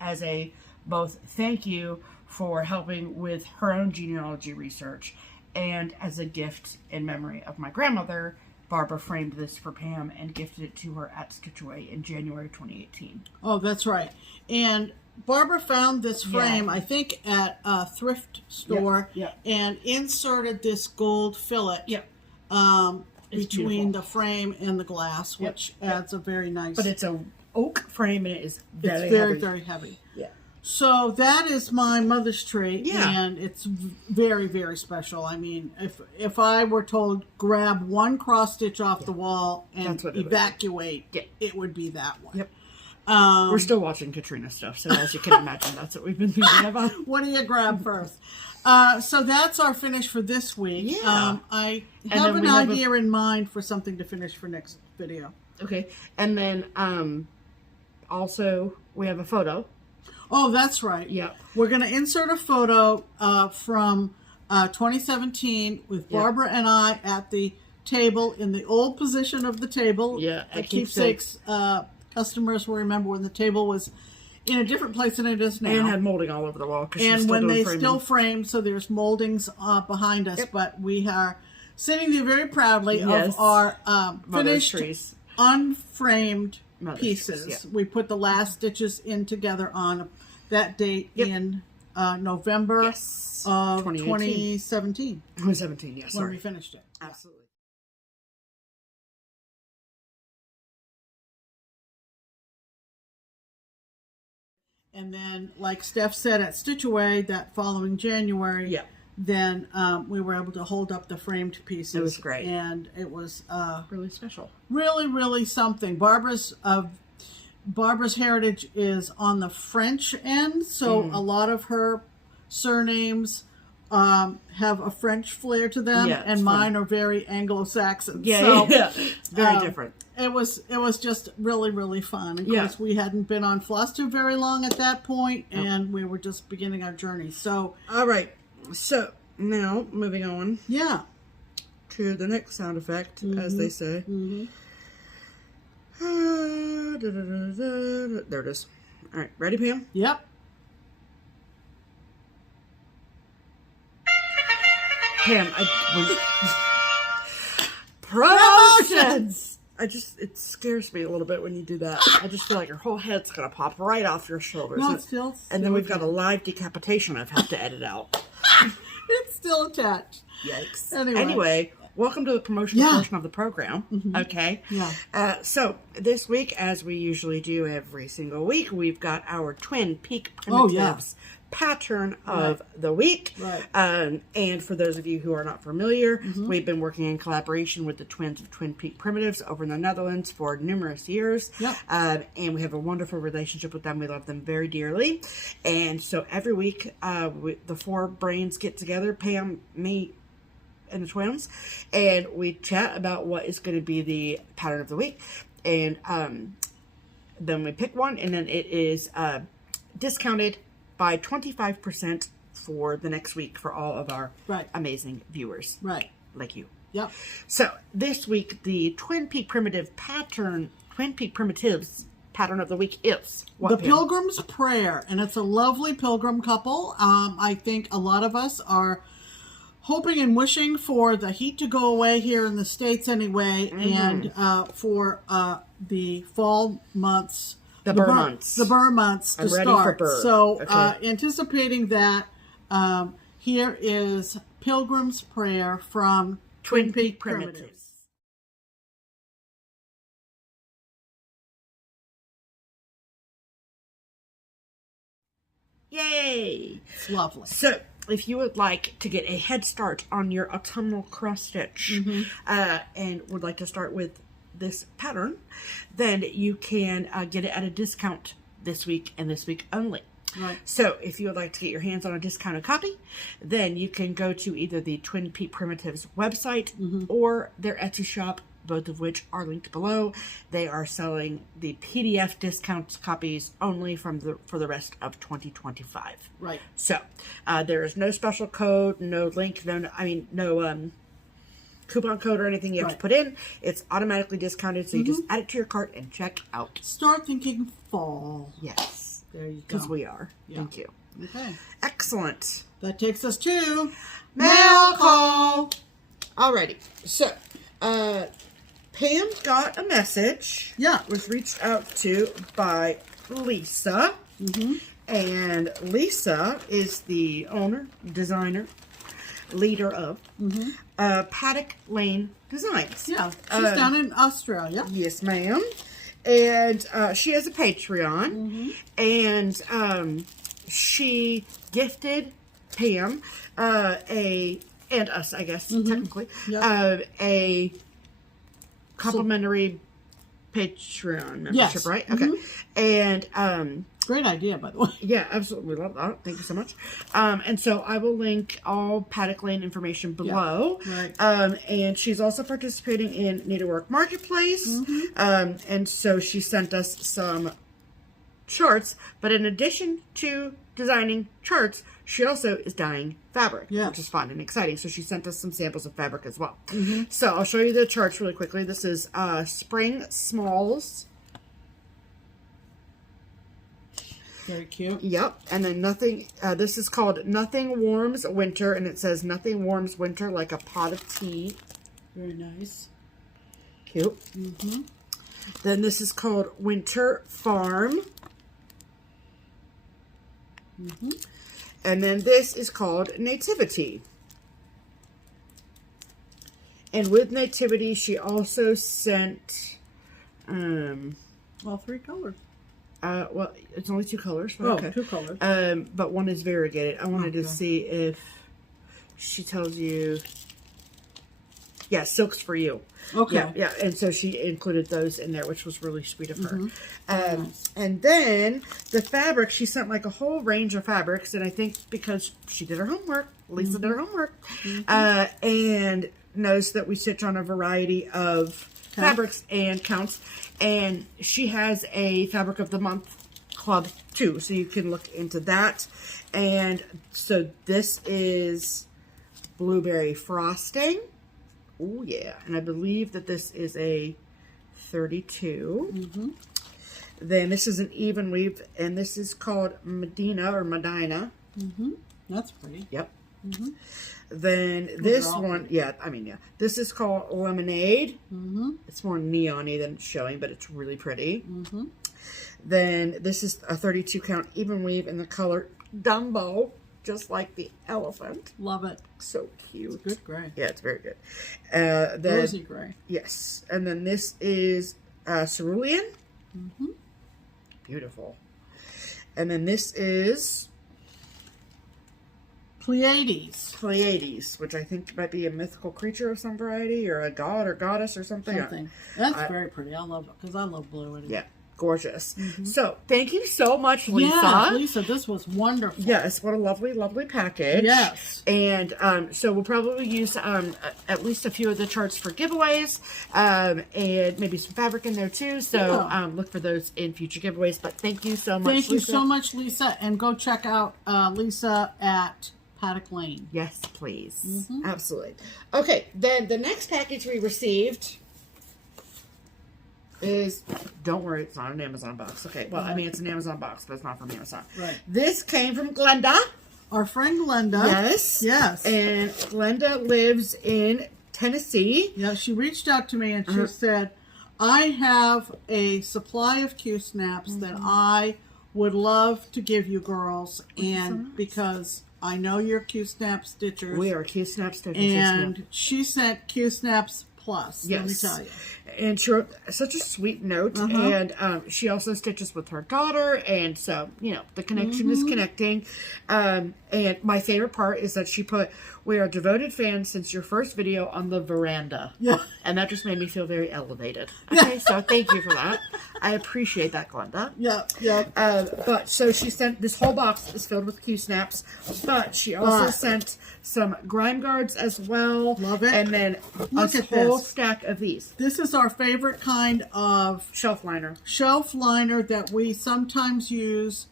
as a both thank you for helping with her own genealogy research, and as a gift in memory of my grandmother, Barbara framed this for Pam and gifted it to her at Stitchaway in January 2018. Oh, that's right. And Barbara found this frame, I think, at a thrift store and inserted this gold fillet between the frame and the glass, which adds a very nice... But it's a oak frame and it is very It's very, heavy. very heavy. Yeah. So that is my mother's tree, and it's very, very special. I mean, if I were told grab one cross stitch off the wall and evacuate, it would be that one. Yep. We're still watching Katrina stuff, so as you can imagine, that's what we've been thinking about. What do you grab first? So that's our finish for this week. Yeah. I have an idea in mind for something to finish for next video. Okay. And then also we have a photo. Oh, that's right. Yeah. We're going to insert a photo from 2017 with Barbara and I at the table in the old position of the table. Yeah, at Keepsakes. Customers will remember when the table was in a different place than it is now. And had molding all over the wall. And when they still frame, so there's moldings behind us. But we are sitting there very proudly of our finished, unframed pieces. Yeah. We put the last stitches in together on that date in November of 2017. 2017, yes. When we finished it. Absolutely. And then, like Steph said at Stitchaway that following January, then we were able to hold up the framed pieces. It was great. And it was really special. Really, really something. Barbara's heritage is on the French end, so a lot of her surnames have a French flair to them, Yeah, and mine are very Anglo-Saxon. Yeah, so, yeah. Very different. It was just really, really fun. Of Yeah. course, we hadn't been on FlossTube very long at that point, and we were just beginning our journey. So, all right. So now moving on. Yeah. To the next sound effect, as they say. There it is. All right, ready, Pam? Yep. Pam, promotions! It scares me a little bit when you do that. I just feel like your whole head's going to pop right off your shoulders. No, it's still and then we've got a live decapitation I've had to edit out. It's still attached. Yikes. Anyway, welcome to the promotional portion of the program. Okay. Yeah. So this week, as we usually do every single week, we've got our Twin Peak Primitives pattern of the week. Right. And for those of you who are not familiar, we've been working in collaboration with the twins of Twin Peak Primitives over in the Netherlands for numerous years. Yep. And we have a wonderful relationship with them. We love them very dearly. And so every week, the four brains get together, Pam, me, and the twins, and we chat about what is going to be the pattern of the week. And then we pick one, and then it is discounted by 25% for the next week for all of our amazing viewers. Right. Like you. Yep. So this week, the Twin Peak Primitives pattern of the week is the Pilgrim's Prayer, and it's a lovely pilgrim couple. I think a lot of us are hoping and wishing for the heat to go away here in the States anyway, and for the fall months, the Burr months to ready start. For Burr. So anticipating that, here is Pilgrim's Prayer from Twin Peak Primitives. Yay! It's lovely. So, if you would like to get a head start on your autumnal cross stitch and would like to start with this pattern, then you can get it at a discount this week and this week only. Right. So, if you would like to get your hands on a discounted copy, then you can go to either the Twin Peak Primitives website or their Etsy shop, both of which are linked below. They are selling the PDF discount copies only for the rest of 2025. Right. So there is no special code, no link, no coupon code or anything you have to put in. It's automatically discounted, so you just add it to your cart and check out. Start thinking fall. Yes. There you go. Because we are. Yeah. Thank you. Okay. Excellent. That takes us to Mail call. Alrighty. So, Pam got a message. Yeah. Was reached out to by Lisa. And Lisa is the owner, designer, leader of Paddock Lane Designs. Yeah. She's down in Australia. Yes, ma'am. And she has a Patreon. And she gifted Pam and us, I guess, technically, a complimentary Patreon membership, right? Okay. And great idea, by the way. yeah, absolutely love that. Thank you so much. And so I will link all Paddock Lane information below. Yeah, right. And she's also participating in Needlework Marketplace. And so she sent us some charts, but in addition to designing charts, she also is dyeing fabric, which is fun and exciting. So she sent us some samples of fabric as well. So I'll show you the charts really quickly. This is Spring Smalls. Very cute. Yep. And then nothing, this is called Nothing Warms Winter, and it says Nothing Warms Winter Like a Pot of Tea. Very nice. Cute. Then this is called Winter Farm. And then this is called Nativity. And with Nativity, she also sent, all three colors. well, it's only two colors. But Oh, two colors. but one is variegated. I wanted to see if she tells you Yeah, Silks for You. Okay. Yeah, yeah. And so she included those in there, which was really sweet of her. And then the fabric, she sent like a whole range of fabrics. And I think because she did her homework, Lisa did her homework, and knows that we stitch on a variety of fabrics and counts. And she has a fabric of the month club too. So you can look into that. And so this is blueberry frosting. Oh, yeah. And I believe that this is a 32. Then this is an even weave, and this is called Medina or Medina. That's pretty. Yep. Then this one, yeah, I mean, yeah. This is called Lemonade. It's more neon-y than it's showing, but it's really pretty. Then this is a 32 count even weave in the color Dumbo. Just like the elephant. Love it. So cute. It's good gray. Yeah, it's very good. Then, Rosy gray. Yes. And then this is cerulean. Beautiful. And then this is Pleiades. Pleiades, which I think might be a mythical creature of some variety, or a god or goddess or something. That's very pretty. I love it, because I love blue anyway. Yeah. Gorgeous. So thank you so much, Lisa. Yeah, Lisa, this was wonderful. Yes, what a lovely, lovely package. Yes. And so we'll probably use at least a few of the charts for giveaways, and maybe some fabric in there too. So look for those in future giveaways. But thank you so much, Thank you Lisa. so much, Lisa. And go check out Lisa at Paddock Lane. Yes, please. Absolutely. Okay, then the next package we received is, don't worry, it's not an Amazon box. Okay, well, I mean, it's an Amazon box, but it's not from Amazon. Right. This came from Glenda. Our friend Glenda. Yes. Yes. And Glenda lives in Tennessee. Yeah, she reached out to me and she said, I have a supply of Q-snaps that I would love to give you girls, and because I know you're Q-snap stitchers. We are Q-snap stitchers. And she sent Q-snaps plus, let me tell you. And she wrote such a sweet note, and she also stitches with her daughter, and so, you know, the connection is connecting. And my favorite part is that she put, we are devoted fans since your first video on the veranda. Yeah. And that just made me feel very elevated. Okay, so thank you for that. I appreciate that, Glenda. Yeah, yeah. But so she sent, this whole box is filled with Q-snaps, but she also sent some grime guards as well. Love it. And then Look a at whole this. stack of these. This is our favorite kind of Shelf liner. Shelf liner that we sometimes use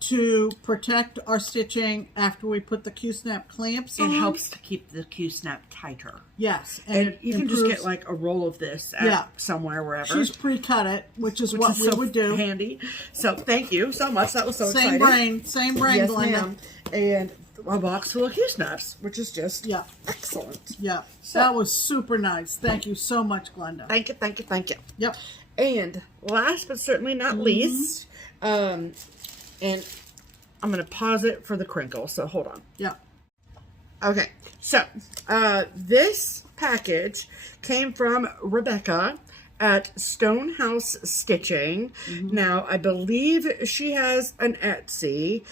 to protect our stitching after we put the Q-snap clamps on. It helps to keep the Q-snap tighter. Yes. And you can just get like a roll of this at somewhere, wherever. She's pre-cut it, which is what we would do. Handy. So thank you so much. That was so exciting. Same brain, yes, Glenda. ma'am. And a box full of Q-snaps, which is just excellent. Yeah. So, that was super nice. Thank you so much, Glenda. Thank you, thank you, thank you. Yep. And last but certainly not least, and I'm going to pause it for the crinkle, so hold on. Yeah. Okay, so this package came from Rebecca at Stonehouse Stitching. Now, I believe she has an Etsy,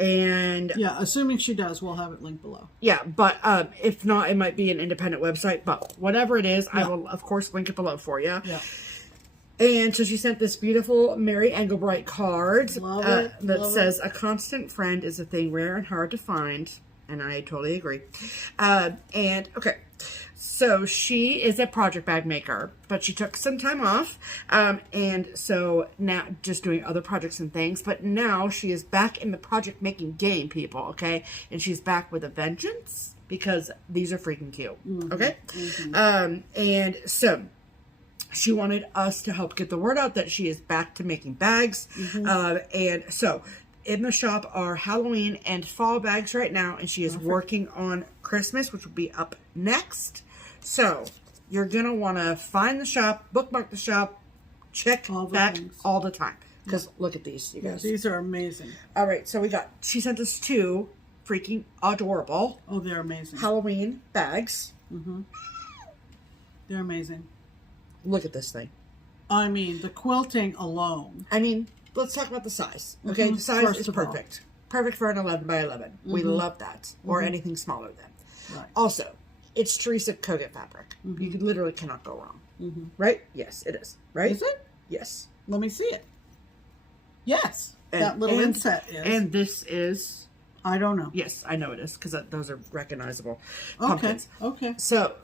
and yeah, assuming she does, we'll have it linked below. Yeah, but if not, it might be an independent website, but whatever it is, I will, of course, link it below for you. Yeah. And so she sent this beautiful Mary Engelbright card that says, a constant friend is a thing rare and hard to find. And I totally agree. And, okay, so she is a project bag maker, but she took some time off. And so now just doing other projects and things. But now she is back in the project making game, people, okay? And she's back with a vengeance because these are freaking cute, okay? And so she wanted us to help get the word out that she is back to making bags. And so in the shop are Halloween and fall bags right now, and she is working on Christmas, which will be up next. So you're going to want to find the shop, bookmark the shop, check back all the time. Because look at these, you guys. These are amazing. All right, so she sent us 2 freaking adorable. Oh, they're amazing. Halloween bags. They're amazing. Look at this thing. I mean, the quilting alone. I mean, let's talk about the size. Okay, the size is perfect. Perfect for an 11 by 11. We love that. Or anything smaller than. Right. Also, it's Teresa Kogut fabric. You literally cannot go wrong. Right? Yes, it is. Right? Is it? Yes. Let me see it. Yes. That little inset is. And this is... I don't know. Yes, I know it is, because those are recognizable Okay. pumpkins. Okay. So,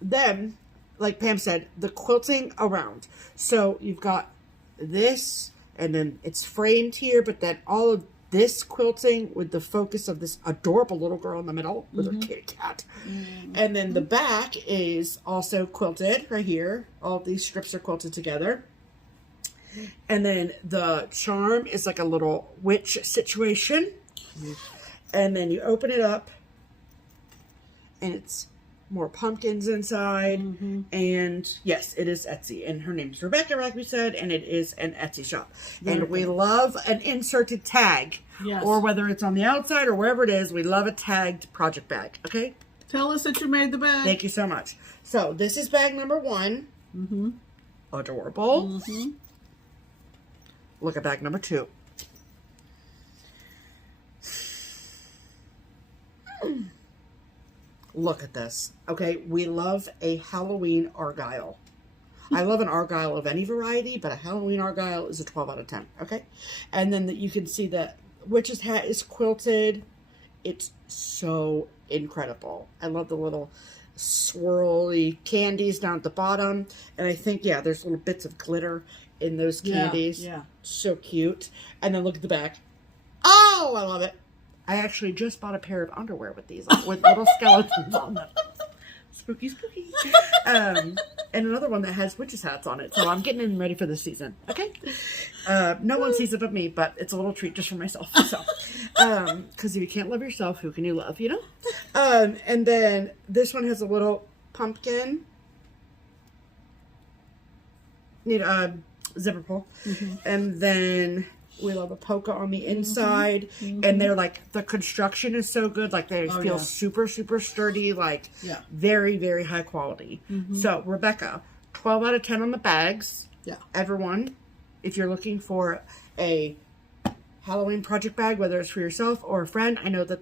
then, like Pam said, the quilting around. So, you've got this, and then it's framed here, but then all of this quilting with the focus of this adorable little girl in the middle with her kitty cat. And then the back is also quilted right here. All of these strips are quilted together. And then the charm is like a little witch situation. And then you open it up and it's more pumpkins inside. And yes, it is Etsy. And her name's Rebecca, like we said, and it is an Etsy shop. And we love an inserted tag. Yes. Or whether it's on the outside or wherever it is, we love a tagged project bag. Okay? Tell us that you made the bag. Thank you so much. So this is bag number 1. Adorable. Look at bag number 2. Look at this. Okay, we love a Halloween argyle. I love an argyle of any variety, but a Halloween argyle is a 12 out of 10. Okay? And then you can see that witch's hat is quilted. It's so incredible. I love the little swirly candies down at the bottom. And I think, yeah, there's little bits of glitter in those candies. Yeah. So cute. And then look at the back. Oh, I love it. I actually just bought a pair of underwear with these, with little skeletons on them. Spooky, spooky. And another one that has witches' hats on it. So I'm getting them ready for the season. Okay? No one sees it but me, but it's a little treat just for myself. So, because if you can't love yourself, who can you love, you know? And then this one has a little pumpkin. Need a zipper pull. And then we love a polka on the inside. And they're like, the construction is so good. Like they feel super, super sturdy. Like very, very high quality. So Rebecca, 12 out of 10 on the bags. Yeah. Everyone, if you're looking for a Halloween project bag, whether it's for yourself or a friend, I know that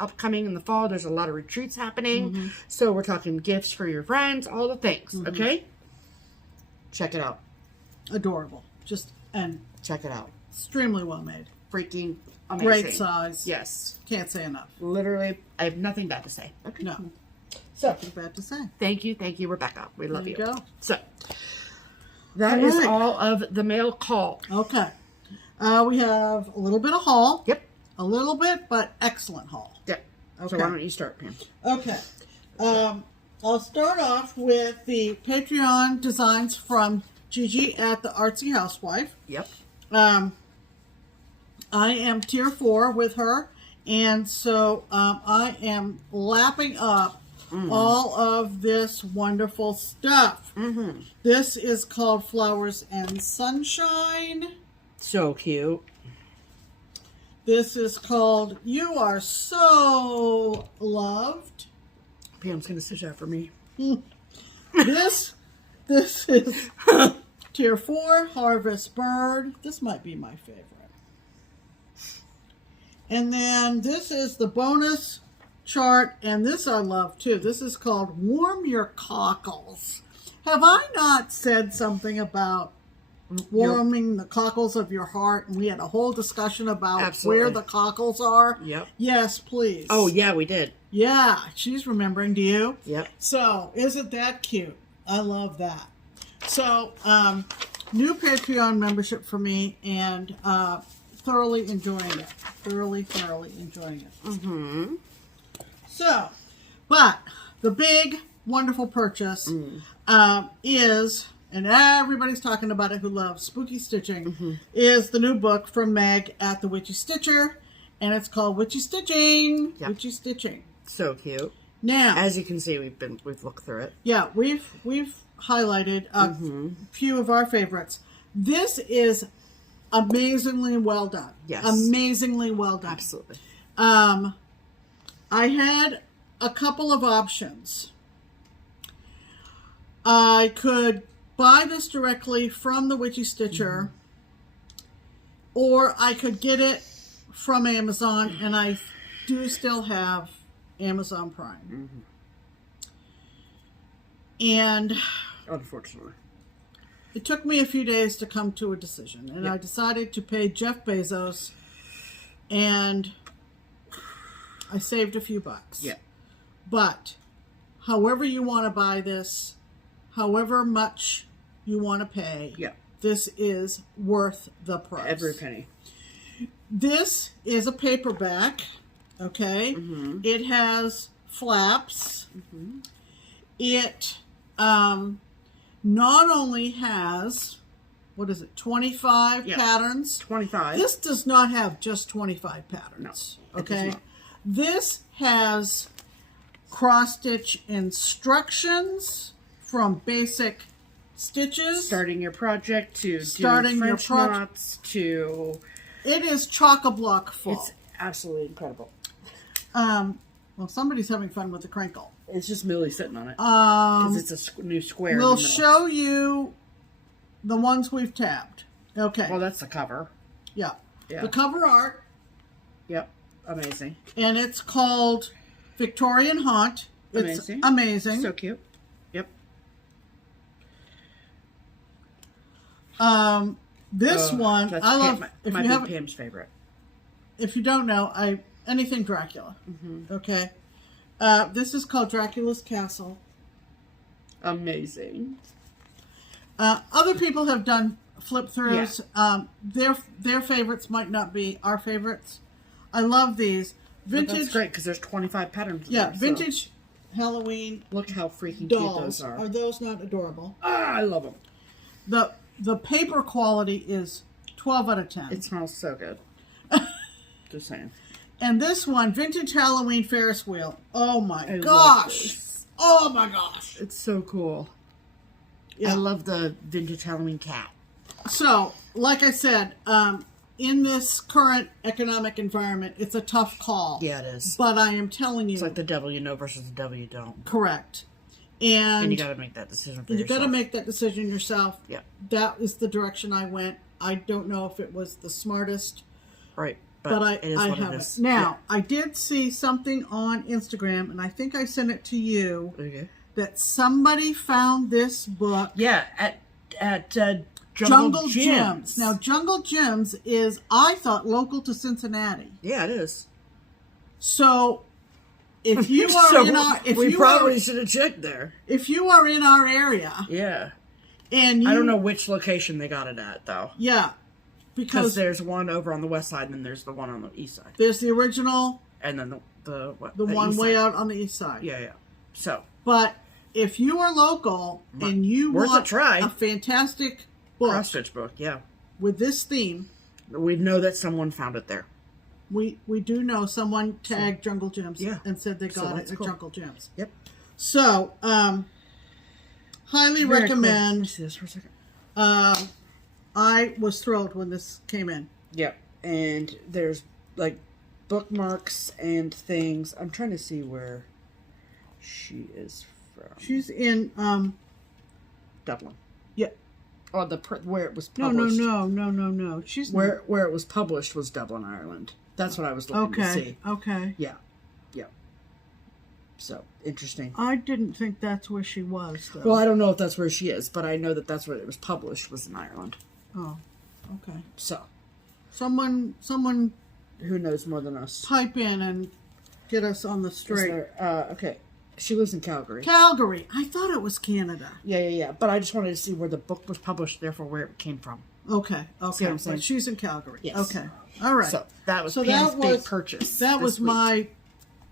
upcoming in the fall, there's a lot of retreats happening. So we're talking gifts for your friends, all the things. Okay? Check it out. Adorable. And check it out. Extremely well made. Freaking amazing. Great size. Yes. Can't say enough. Literally, I have nothing bad to say. Okay. No. So, Nothing bad to say. thank you, Rebecca. We love you. There you go. So, that is all of the mail call. Okay. We have a little bit of haul. Yep. A little bit, but excellent haul. Yep. Okay. So why don't you start, Pam? Okay. I'll start off with the Patreon designs from Gigi at the Artsy Housewife. Yep. I am tier 4 with her, and so I am lapping up all of this wonderful stuff. This is called Flowers and Sunshine. So cute. This is called You Are So Loved. Pam's going to stitch that for me. This is tier 4, Harvest Bird. This might be my favorite. And then this is the bonus chart, and this I love too. This is called Warm Your Cockles. Have I not said something about warming the cockles of your heart? And we had a whole discussion about where the cockles are. Yep. Yes, please. Oh, yeah, we did. Yeah, she's remembering. Do you? Yep. So, isn't that cute? I love that. So, new Patreon membership for me, and thoroughly enjoying it. Thoroughly enjoying it. So, but the big, wonderful purchase is, and everybody's talking about it who loves spooky stitching, is the new book from Meg at the Witchy Stitcher, and it's called Witchy Stitching. Yep. Witchy Stitching. So cute. Now, as you can see, we've looked through it. Yeah, we've highlighted a few of our favorites. This is amazingly well done. Yes. Amazingly well done. Absolutely. I had a couple of options. I could buy this directly from the Witchy Stitcher, or I could get it from Amazon, and I do still have Amazon Prime. And unfortunately, it took me a few days to come to a decision. And I decided to pay Jeff Bezos, and I saved a few bucks. Yeah. But however you want to buy this, however much you want to pay, this is worth the price. Every penny. This is a paperback, okay? It has flaps. It not only has, 25 patterns? 25. This does not have just 25 patterns, okay? This has cross-stitch instructions from basic stitches. Starting your project to doing French knots to... It is chock-a-block full. It's absolutely incredible. Well, somebody's having fun with the crinkle. It's just Millie sitting on it. Because it's a new square. We'll show you the ones we've tabbed. Okay. Well, that's the cover. Yeah. The cover art. Yep. Amazing. And it's called Victorian Haunt. It's amazing. So cute. Yep. This one, I love. My Pam's favorite. If you don't know, anything Dracula. Okay. This is called Dracula's Castle. Amazing. Other people have done flip throughs. Their favorites might not be our favorites. I love these vintage. That's great because there's 25 patterns. Yeah, vintage Halloween. Look how freaking dolls. cute those are. Are those not adorable? Ah, I love them. The paper quality is 12 out of 10. It smells so good. Just saying. And this one, vintage Halloween Ferris wheel. Oh my gosh! Oh my gosh! It's so cool. Yeah. I love the vintage Halloween cat. So, like I said, in this current economic environment, it's a tough call. Yeah, it is. But I am telling you, it's like the devil you know versus the devil you don't. Correct. And you got to make that decision for yourself. You got to make that decision yourself. Yeah. That is the direction I went. I don't know if it was the smartest. Right. But I haven't. Now, I did see something on Instagram, and I think I sent it to you. Okay. That somebody found this book. Yeah, at Jungle Gems. Now, Jungle Gems is, I thought, local to Cincinnati. Yeah, it is. So, if you are in our... We probably should have checked there. If you are in our area... Yeah. And I don't know which location they got it at, though. Yeah. Because there's one over on the west side, and then there's the one on the east side. There's the original... And then the one way out on the east side. Yeah, yeah. So... But if you are local and you want a fantastic book, cross-stitch book, yeah, with this theme, we know that someone found it there. We do know someone tagged Jungle Gems and said they got it at Jungle Gems. Yep. So, highly recommend. Cool. See this for a second. I was thrilled when this came in. Yep. And there's like bookmarks and things. I'm trying to see where she is from. She's in Dublin. Yeah. Oh, where it was published. No. She's where it was published was Dublin, Ireland. That's what I was looking to see. Okay. Yeah. So interesting. I didn't think that's where she was, though. Well, I don't know if that's where she is, but I know that that's where it was published was in Ireland. Oh, okay. So, someone who knows more than us, pipe in and get us on the straight. Okay. She lives in Calgary. Calgary. I thought it was Canada. Yeah. But I just wanted to see where the book was published, therefore where it came from. Okay. See what I'm saying? But she's in Calgary. Yes. Okay. All right. So that was Pam's big purchase. That was my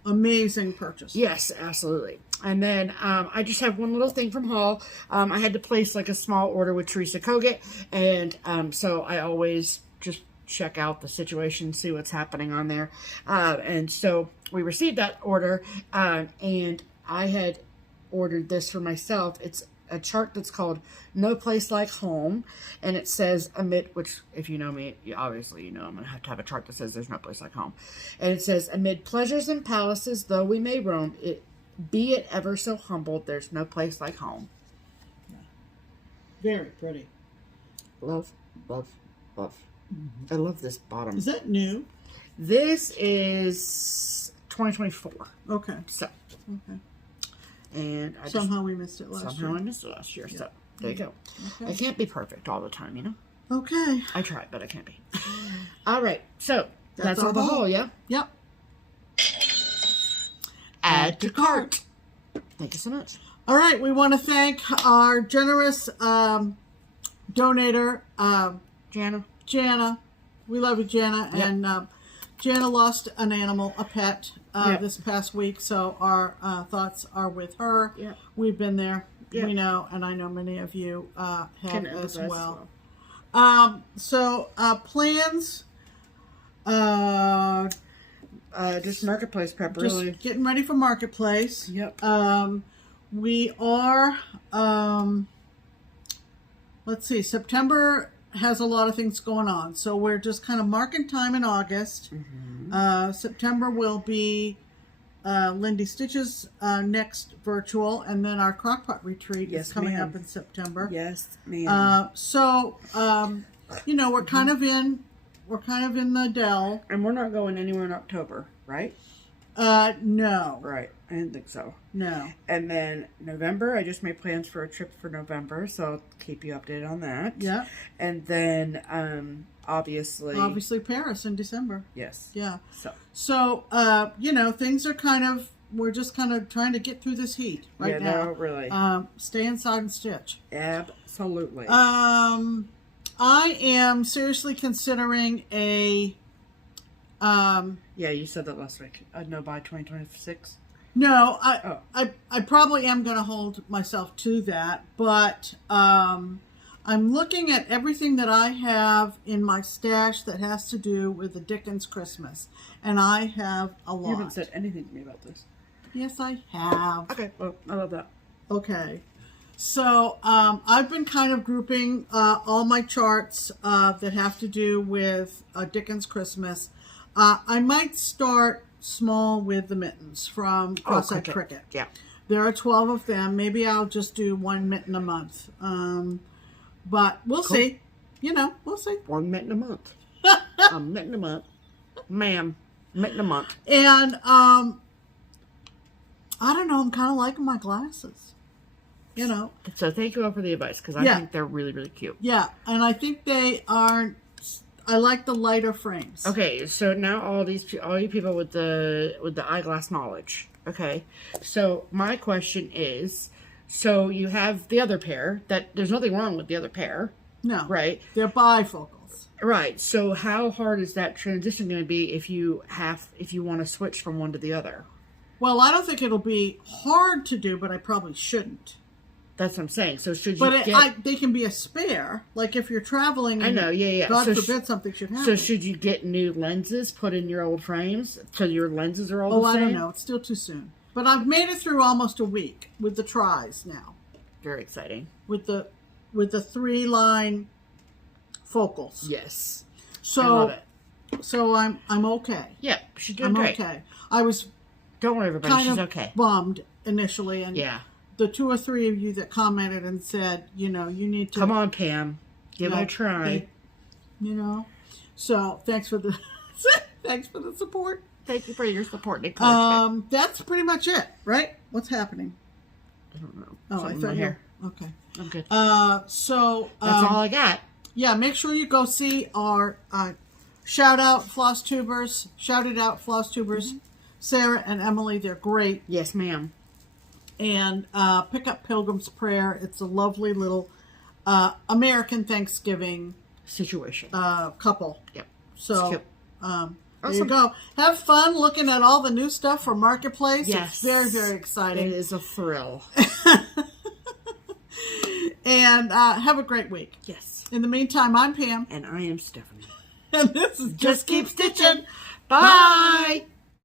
amazing purchase. Yes, absolutely. And then I just have one little thing from haul. I had to place like a small order with Teresa Kogut, and so I always just check out the situation, see what's happening on there. And so we received that order, and I had ordered this for myself. It's a chart that's called No Place Like Home, and it says amid, which if you know me, obviously you know I'm going to have a chart that says there's no place like home. And it says, amid pleasures and palaces, though we may roam, be it ever so humbled, there's no place like home. Very pretty. Love. I love this bottom. Is that new? This is 2024. Okay. So. Okay. And I somehow we missed it last year. Somehow I missed it last year. Yeah. So there you go. Okay. I can't be perfect all the time, you know? Okay. I try, but I can't be. All right. So that's all the haul, yeah? Yep. Add to cart. Thank you so much. All right. We want to thank our generous donator, Jana. We love you, Jana. Yep. And Jana lost an animal, a pet, this past week. So our thoughts are with her. Yep. We've been there. Yep. We know, and I know many of you have as well. So plans. Just marketplace prep, just really. Getting ready for marketplace. Yep. We are. Let's see. September has a lot of things going on, so we're just kind of marking time in August. Mm-hmm. September will be Lindy Stitch's next virtual, and then our crockpot retreat is coming up in September. Yes, ma'am. You know, we're kind of in the Dell, and we're not going anywhere in October, right? No. Right. I didn't think so. No. And then November, I just made plans for a trip for November, so I'll keep you updated on that. Yeah. And then, obviously Paris in December. Yes. Yeah. So, you know, things are we're just kind of trying to get through this heat right now. No, really. Stay inside and stitch. Absolutely. I am seriously considering a, yeah, you said that last week. No, by 2026. No, I probably am going to hold myself to that, but I'm looking at everything that I have in my stash that has to do with the Dickens Christmas, and I have a lot. You haven't said anything to me about this. Yes, I have. Okay, well, I love that. Okay. So I've been kind of grouping all my charts that have to do with Dickens Christmas. I might start small with the mittens from Cross-Eyed Cricket. Yeah. There are 12 of them. Maybe I'll just do one mitten a month. But we'll see. You know, we'll see. One mitten a month. A mitten a month. Ma'am, mitten a month. And I don't know. I'm kind of liking my glasses. You know. So thank you all for the advice, because I think they're really, really cute. Yeah, and I think they are. I like the lighter frames. Okay, so now all you people with the eyeglass knowledge. Okay, so my question is, so you have the other pair. That there's nothing wrong with the other pair. No. Right. They're bifocals. Right. So how hard is that transition going to be if you want to switch from one to the other? Well, I don't think it'll be hard to do, but I probably shouldn't. That's what I'm saying. So should you they can be a spare. Like if you're traveling. I know, yeah. God forbid something should happen. So should you get new lenses put in your old frames so your lenses are all the same? I don't know. It's still too soon. But I've made it through almost a week with the tries now. Very exciting. With the 3-line focals. Yes. So I love it. So I'm okay. Yeah, she's doing great. Okay. I was. Don't worry, everybody. She's okay. Bummed initially, and yeah. The 2 or 3 of you that commented and said, you know, you need to... Come on, Pam. Give it a try. You know? So, thanks for the support. Thank you for your support and encouragement. That's pretty much it, right? What's happening? I don't know. Oh, I thought you... Okay. I'm good. So... That's all I got. Yeah, make sure you go see our... shout out FlossTubers. Shout it out, FlossTubers. Mm-hmm. Sarah and Emily, they're great. Yes, ma'am. And pick up Pilgrim's Prayer. It's a lovely little American Thanksgiving situation. Couple. Yep. So there you go. Have fun looking at all the new stuff for Marketplace. Yes. It's very, very exciting. It is a thrill. And have a great week. Yes. In the meantime, I'm Pam. And I am Stephanie. And this is Just Keep Stitching. Bye.